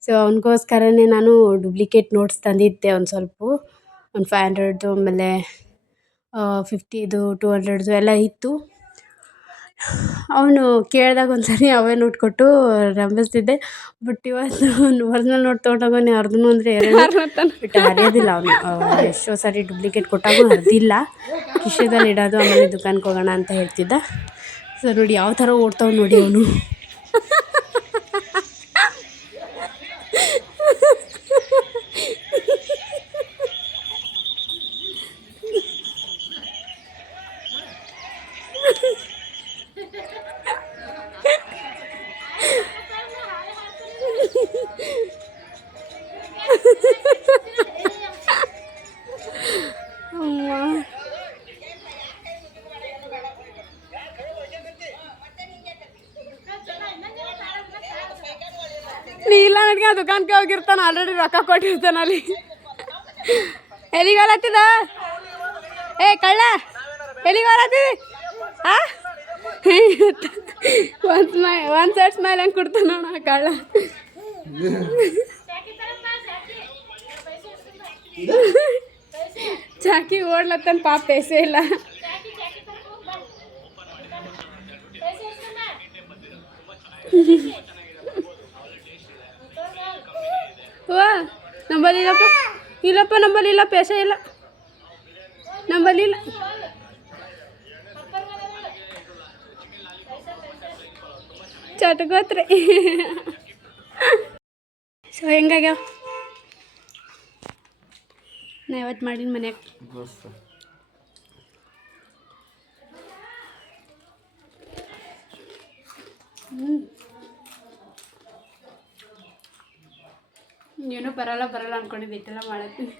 ಸೊ ಅವನಿಗೋಸ್ಕರನೇ ನಾನು ಡೂಪ್ಲಿಕೇಟ್ ನೋಟ್ಸ್ ತಂದಿದ್ದೆ ಒಂದು ಸ್ವಲ್ಪ, ಒಂದು 500 ಆಮೇಲೆ 50 200 ಎಲ್ಲ ಇತ್ತು. ಅವನು ಕೇಳಿದಾಗ ಒಂದ್ಸರಿ ಅವೇ ನೋಟ್ ಕೊಟ್ಟು ರಂಭಿಸ್ತಿದ್ದೆ. ಬಟ್ ಇವತ್ತು ಒರಿಜಿನಲ್ ನೋಟ್ ತೊಗೊಂಡೋಗಿ ಅರ್ಧನು ಅಂದರೆ 2 ಬಿಟ್ಟು ಹರಿಯೋದಿಲ್ಲ ಅವನು. ಎಷ್ಟೋ ಸಾರಿ ಡೂಪ್ಲಿಕೇಟ್ ಕೊಟ್ಟಾಗೂ ಹರಿದಿಲ್ಲ, ಕಿಶೆದಲ್ಲಿ ಇಡೋದು, ಆಮೇಲೆ ದುಕಾನ್ಗೆ ಹೋಗೋಣ ಅಂತ ಹೇಳ್ತಿದ್ದ. ಸೊ ನೋಡಿ ಯಾವ ಥರ ಓಡ್ತಾವೆ ನೋಡಿ ಅವನು. ನೀ ಇಲ್ಲ ನನಗೆ ದುಕಾನ್ಗೆ ಹೋಗಿರ್ತಾನೆ, ಆಲ್ರೆಡಿ ರೊಕ್ಕ ಕೊಟ್ಟಿರ್ತಾನೆ ಅಲ್ಲಿ. ಎಲ್ಲಿಗೆ ಹೊರತ್ತಿದ ಏ ಕಳ್ಳ, ಎಲ್ಲಿಗೆ ಹೊರತ್ತಿದೆ? ಹಾಂ ಒಂದು ಸೈಡ್ ಸ್ಮೈಲ್ ಹೆಂಗೆ ಕೊಡ್ತಾನೆ ನೋಡ ಕಳ್ಳ. ಚಾಕಿ ಓಡ್ಲತ್ತನ ಪಾಪ ಪೈಸೆ ಇಲ್ಲ. ವಾ ನಂಬಲ್ಲಿ ಇಲ್ಲಪ್ಪ ನಂಬಲ್ಲಿ ಇಲ್ಲ, ಪೈಸೆ ಇಲ್ಲ ನಂಬಲ್ಲಿ ಇಲ್ಲ. ಚಟ್ಕೋತ್ರಿ. ಸೊ ಹೆಂಗಾಗ್ಯಾವ ನಾ ಯಾವತ್ತು ಮಾಡೀನಿ ಮನ್ಯಾಗ. ಏನೂ ಬರಲ್ಲ ಅಂದ್ಕೊಂಡಿದ್ದೆ ಇಟ್ಟೆಲ್ಲ ಮಾಡತ್ತೀನಿ.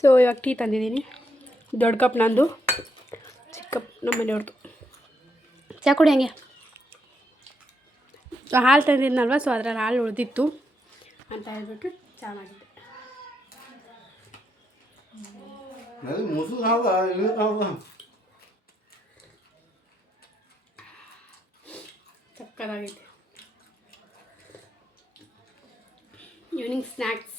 ಸೊ ಇವಾಗ ಟೀ ತಂದಿದ್ದೀನಿ. ದೊಡ್ಡ ಕಪ್ ನಂದು, ಚಿಕ್ಕ ಕಪ್ ನಮ್ಮ ಮನೆಯವ್ರದ್ದು. ಚಾ ಕುಡಿ ಹಂಗೆ. ಹಾಲು ತಂದಿದ್ನಲ್ವ, ಸೊ ಅದ್ರಲ್ಲಿ ಹಾಲು ಉಳಿದಿತ್ತು ಅಂತ ಹೇಳ್ಬಿಟ್ಟು ಚಾ ಮಾಡಿದ್ದೆ. ಸಕ್ಕತ್ತಾಗೈತೆ. Evening snacks.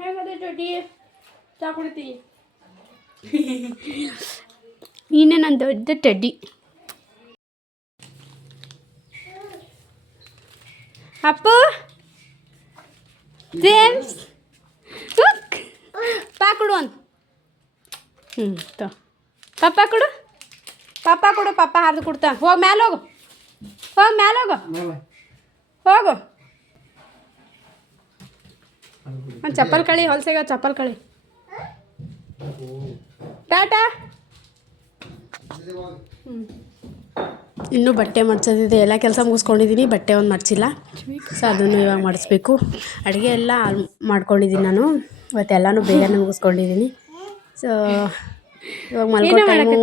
ಹೇಗದೆ ಜೊಡಿ ಚಾ ಕುಡಿತೀನಿ. ನೀನೇ ನನ್ನ ದೊಡ್ಡ ಟೆಡ್ಡಿ. ಅಪ್ಪು, ಜೇಮ್ಸ್, ಪಾ ಕೊಡು ಅಂತ. ಪಪ್ಪ ಕೊಡು, ಪಪ್ಪ ಹರಿದು ಕೊಡ್ತಾ. ಹೋಗಿ ಮ್ಯಾಲೆ ಹೋಗು, ಹೋಗು. ಒಂದು ಚಪ್ಪಲ್ ಕಳಿ, ಹೊಲ್ಸೆಗ ಚಪ್ಪಲ್ ಕಳಿ. ಟಾಟಾ. ಇನ್ನೂ ಬಟ್ಟೆ ಮಡ್ಸೋದಿದೆ. ಎಲ್ಲ ಕೆಲಸ ಮುಗಿಸ್ಕೊಂಡಿದ್ದೀನಿ, ಬಟ್ಟೆ ಒಂದು ಮಡ್ಚಿಲ್ಲ. ಸೊ ಅದನ್ನು ಇವಾಗ ಮಾಡಿಸ್ಬೇಕು. ಅಡುಗೆ ಎಲ್ಲ ಮಾಡ್ಕೊಂಡಿದ್ದೀನಿ ನಾನು. ಇವತ್ತೆಲ್ಲನೂ ಬೇಗನೆ ಮುಗಿಸ್ಕೊಂಡಿದ್ದೀನಿ. ಸೊ ಇವಾಗ ಮಲ್ಕೋ ಟೈಮು,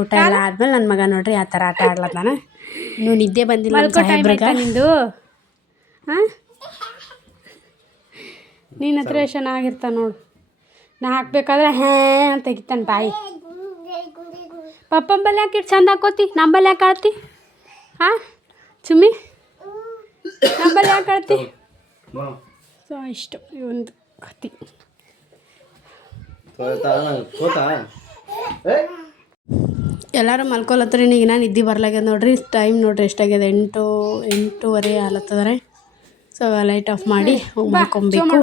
ಊಟ ಎಲ್ಲ ಆದಮೇಲೆ ನನ್ನ ಮಗ ನೋಡ್ರಿ ಆ ಥರ ಆಟ ಆಡ್ಲತ್ತಾನ. ಇನ್ನೂ ನಿದ್ದೆ ಬಂದಿಲ್ಲ ನಿಂದು. ಹಾಂ, ನಿನ್ನ ಹತ್ರ ಚೆನ್ನಾಗಿರ್ತಾನೆ ನೋಡು. ನಾ ಹಾಕ್ಬೇಕಾದ್ರೆ ಹ್ಯಾ ಅಂತ ತೆಗಿತಾನೆ ಬಾಯಿ. ಪಪ್ಪನ ಬಲ್ಲಿ ಯಾಕೆ ಇಟ್ಟು ಚಂದ ಹಾಕೋತಿ, ನಂಬಲ್ಲಿ ಯಾಕೆ ಆಡ್ತಿ? ಹಾಂ ಚುಮ್ಮಿ, ನಂಬಲ್ಲಿ ಯಾಕೆ ಆಡ್ತಿ? ಸೊ ಇಷ್ಟು ಈ ಒಂದು ಕತ್ತಿ. ಎಲ್ಲರೂ ಮಲ್ಕೊಲತ್ತರ. ಈಗ ನಾನು ನಿದ್ದೆ ಬರ್ಲಾಗ್ಯದ ನೋಡ್ರಿ. ಟೈಮ್ ನೋಡ್ರಿ ಎಷ್ಟಾಗ್ಯದ, 8:30 ಆಲತ್ತದ್ರೆ. ಸೊ ಲೈಟ್ ಆಫ್ ಮಾಡಿ ಹೋಗಿ ಮಲ್ಕೊಬೇಕು.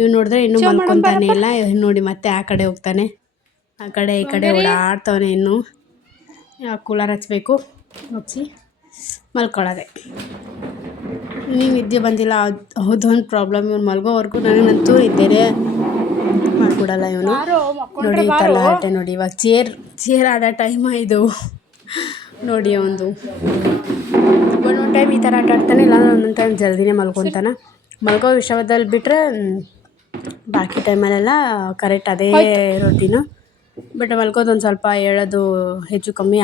ಇವ್ ನೋಡಿದ್ರೆ ಇನ್ನೂ ಮಲ್ಕೊತಾನೆ ಇಲ್ಲ. ನೋಡಿ ಮತ್ತೆ ಆ ಕಡೆ ಹೋಗ್ತಾನೆ, ಆ ಕಡೆ ಈ ಕಡೆ ಓಡಾಡ್ತವನೆ. ಇನ್ನು ಕೂಲರ್ ಹಚ್ಚಬೇಕು, ಹಚ್ಚಿ ಮಲ್ಕೊಳ್ಳೋದೆ. ನೀವು ನಿದ್ದೆ ಬಂದಿಲ್ಲ, ಅದೊಂದು ಪ್ರಾಬ್ಲಮ್. ಇವನು ಮಲ್ಗೋವರೆಗೂ ನನಗಂತೂ ನಿದ್ದೆನೇ ಮಾಡಿಕೊಡಲ್ಲ ಇವನು. ನೋಡಿ ತಲಾಟೆ ನೋಡಿ. ಇವಾಗ ಚೇರ್ ಆಡೋ ಟೈಮ್ ಇದು ನೋಡಿ. ಒಂದೊಂದು ಟೈಮ್ ಈ ಥರ ಆಟ ಆಡ್ತಾನೆ, ಇಲ್ಲ ಒಂದೊಂದು ಟೈಮ್ ಜಲ್ದಿನೇ ಮಲ್ಕೊತಾನೆ. ಮಲ್ಗೋ ವಿಷಯದಲ್ಲಿ ಬಿಟ್ಟರೆ ಬಾಕಿ ಟೈಮಲ್ಲೆಲ್ಲ ಕರೆಕ್ಟ್ ಅದೇ ರೊಟೀನು. ಬಟ್ ಮಲ್ಕೋದು ಒಂದು ಸ್ವಲ್ಪ ಹೇಳೋದು ಹೆಚ್ಚು ಕಮ್ಮಿ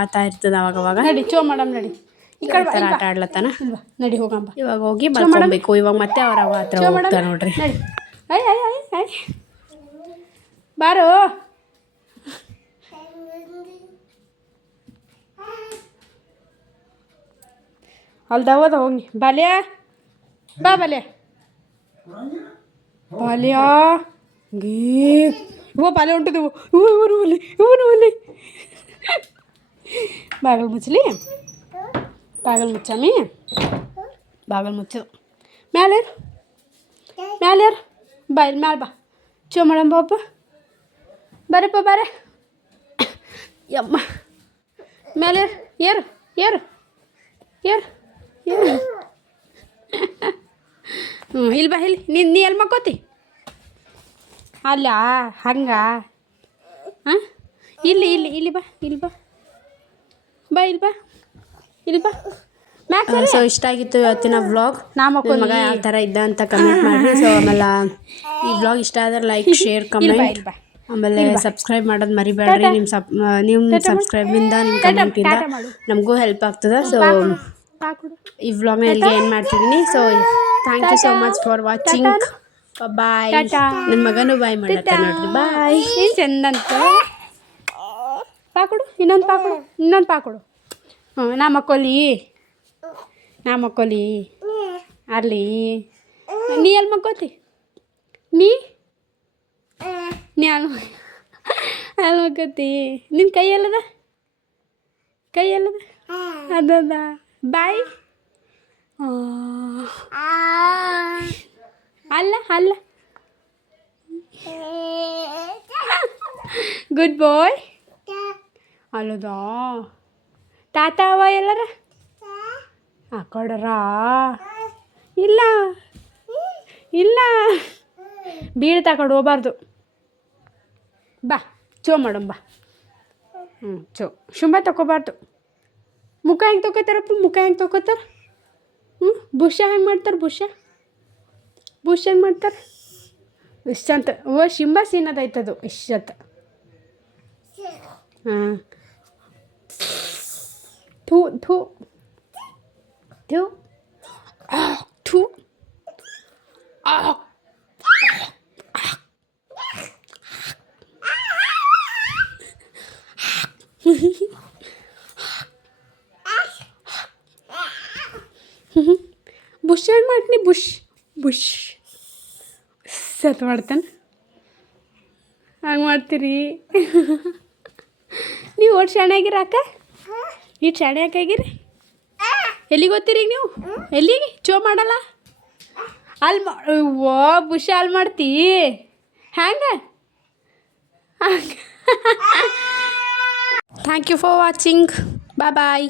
ಆಗ್ತಾ ಇರ್ತದೆ ಅವಾಗವಾಗ. ನಡಿ ಚೋ ಮೇಡಮ್, ನಡಿ ಈ ಕಡೆ ಥರ ಆಟ ಆಡ್ಲತ್ತಾನ. ನಡಿ ಹೋಗಮ್ಮ. ಇವಾಗ ಹೋಗಿ ಮಲ್ಕೊಬೇಕು. ಇವಾಗ ಮತ್ತೆ ಅವರ ಹತ್ರ ಹೋಗ್ತಾ ನೋಡ್ರಿ. ನಡಿ, ಬಾರೋ. ಅಲ್ದವದ ಹೋಗಿ ಬಾಲ್ಯ, ಬಾ ಬಾಲ್ಯ, ಬಾಲ್ಯ. ಗೀ ಇವ ಬಾಲ್ಯ ಹೊಂಟಿದೆವು. ಇವನು ಒಲಿ. ಬಾಗಲ್ ಮುಚ್ಚಲಿ, ಬಾಗಲ್ ಮುಚ್ಚಮ್ಮಿ, ಬಾಗಲ್ ಮುಚ್ಚು. ಮ್ಯಾಲೇರು ಬಾ, ಇಲ್ಲಿ ಮ್ಯಾಲೆ ಬಾ. ಚೋ ಮೇಡಮ್ ಬಾಪ, ಬರಪ್ಪ ಬಾರೆ. ಯಮ್ಮ ಮೇಲೆ ಏರು ಏರು ಏರು ಏರು. ಇಲ್ಲಿ ಬಾ, ಇಲ್ಲಿ ನೀ ಎಲ್ಲಿ ಮಕ್ಕೋತಿ? ಅಲ್ಲ ಹಂಗ. ಹಾಂ, ಇಲ್ಲಿ ಬಾ, ಇಲ್ಲಿ ಬಾ, ಇಲ್ಲಿ ಬಾ. ಸೊ ಇಷ್ಟ ಆಗಿತ್ತು ಇವತ್ತಿನ ವ್ಲಾಗ್. ನಮ್ಮ ಮಗ ಯಾವ ಥರ ಇದ್ದ ಅಂತ ಕಮೆಂಟ್ ಮಾಡಿ. ಸೊ ಆಮೇಲೆ ಈ ವ್ಲಾಗ್ ಇಷ್ಟ ಆದರೆ ಲೈಕ್, ಶೇರ್, ಕಮೆಂಟ್, ಆಮೇಲೆ ಸಬ್ಸ್ಕ್ರೈಬ್ ಮಾಡೋದು ಮರಿಬೇಡ್ರಿ. ನಿಮ್ಮ ಸಬ್ಸ್ಕ್ರೈಬಿಂದ, ನಿಮ್ಮ ಕಮೆಂಟಿಂದ ನಮಗೂ ಹೆಲ್ಪ್ ಆಗ್ತದೆ. ಸೊ ಈ ವ್ಲಾಗ್ನ ಇಲ್ಲಿಗೆ ಏನು ಮಾಡ್ತಿದ್ದೀನಿ. So thank you so much for watching. Bye. ನನ್ನ ಮಗನೂ ಬಾಯ್ ಮಾಡತ್ತ ನೋಡ್ರಿ. ಬಾಯ್. ಚಂದಂತ ಪಾಕೊಡು, ಇನ್ನೊಂದು ಪಾಕೊಡು. ನಾ ಮಕ್ಕೋಲಿ ಅರ್ಲಿ. ನೀ ಎಲ್ಲಿ ಮಕ್ಕೋತಿ? ನೀ ಅಲ್ಲಿ ಮಕ್ಕೋತಿ. ನಿನ್ನ ಕೈ ಎಲ್ಲದ ಅದದ. ಬಾಯ್. ಅಲ್ಲ ಗುಡ್ ಬಾಯ್. ಅಲ್ಲದಾ ತಾತ ಅವ ಎಲ್ಲರ ಆ ಕಡರ ಇಲ್ಲ ಇಲ್ಲ ಬೀಳ್ತಾ ಕಡೆ ಹೋಗ್ಬಾರ್ದು. ಬಾ ಚೋ ಮಾಡಮ್ ಬಾ. ಚೋ ಶುಂಭ ತಗೋಬಾರ್ದು. ಮುಖ ಹೆಂಗೆ ತೊಗೋತಾರಪ್ಪ, ಮುಖ ಹೆಂಗೆ ತೊಗೋತಾರೆ? ಬುಷ ಹೆಂಗೆ ಮಾಡ್ತಾರೆ? ಬುಷ್ ಹೆಂಗೆ ಮಾಡ್ತಾರೆ? ಇಷ್ಟಂತ ಶಿಂಬ ಸೀನದಾಯ್ತದು ಇಷ್ಟಂತ. ಹಾಂ ಥೂ ಥೂ ಥೂ ಥೂ ಬುಷ್ ಹೆಂಗೆ ಮಾಡ್ತೀನಿ? ಬುಷ್ ಸತ್ ಮಾಡ್ತಾನೆ. ಹಂಗೆ ಮಾಡ್ತೀರಿ ನೀವು ಒಟ್ಟು ಶಾಣೆಯಾಗಿರಿ ಅಕ್ಕ. ಇಟ್ಟು ಶಾಣೆ ಯಾಕಾಗಿರಿ? ಎಲ್ಲಿಗೆ ಓದ್ತೀರಿ ಈಗ ನೀವು? ಎಲ್ಲಿಗೆ ಚೋ ಮಾಡಲ್ಲ ಓ ಬುಷ ಅಲ್ಲಿ ಮಾಡ್ತೀ ಹ್ಯಾಂಗೆ? Thank you for watching. Bye.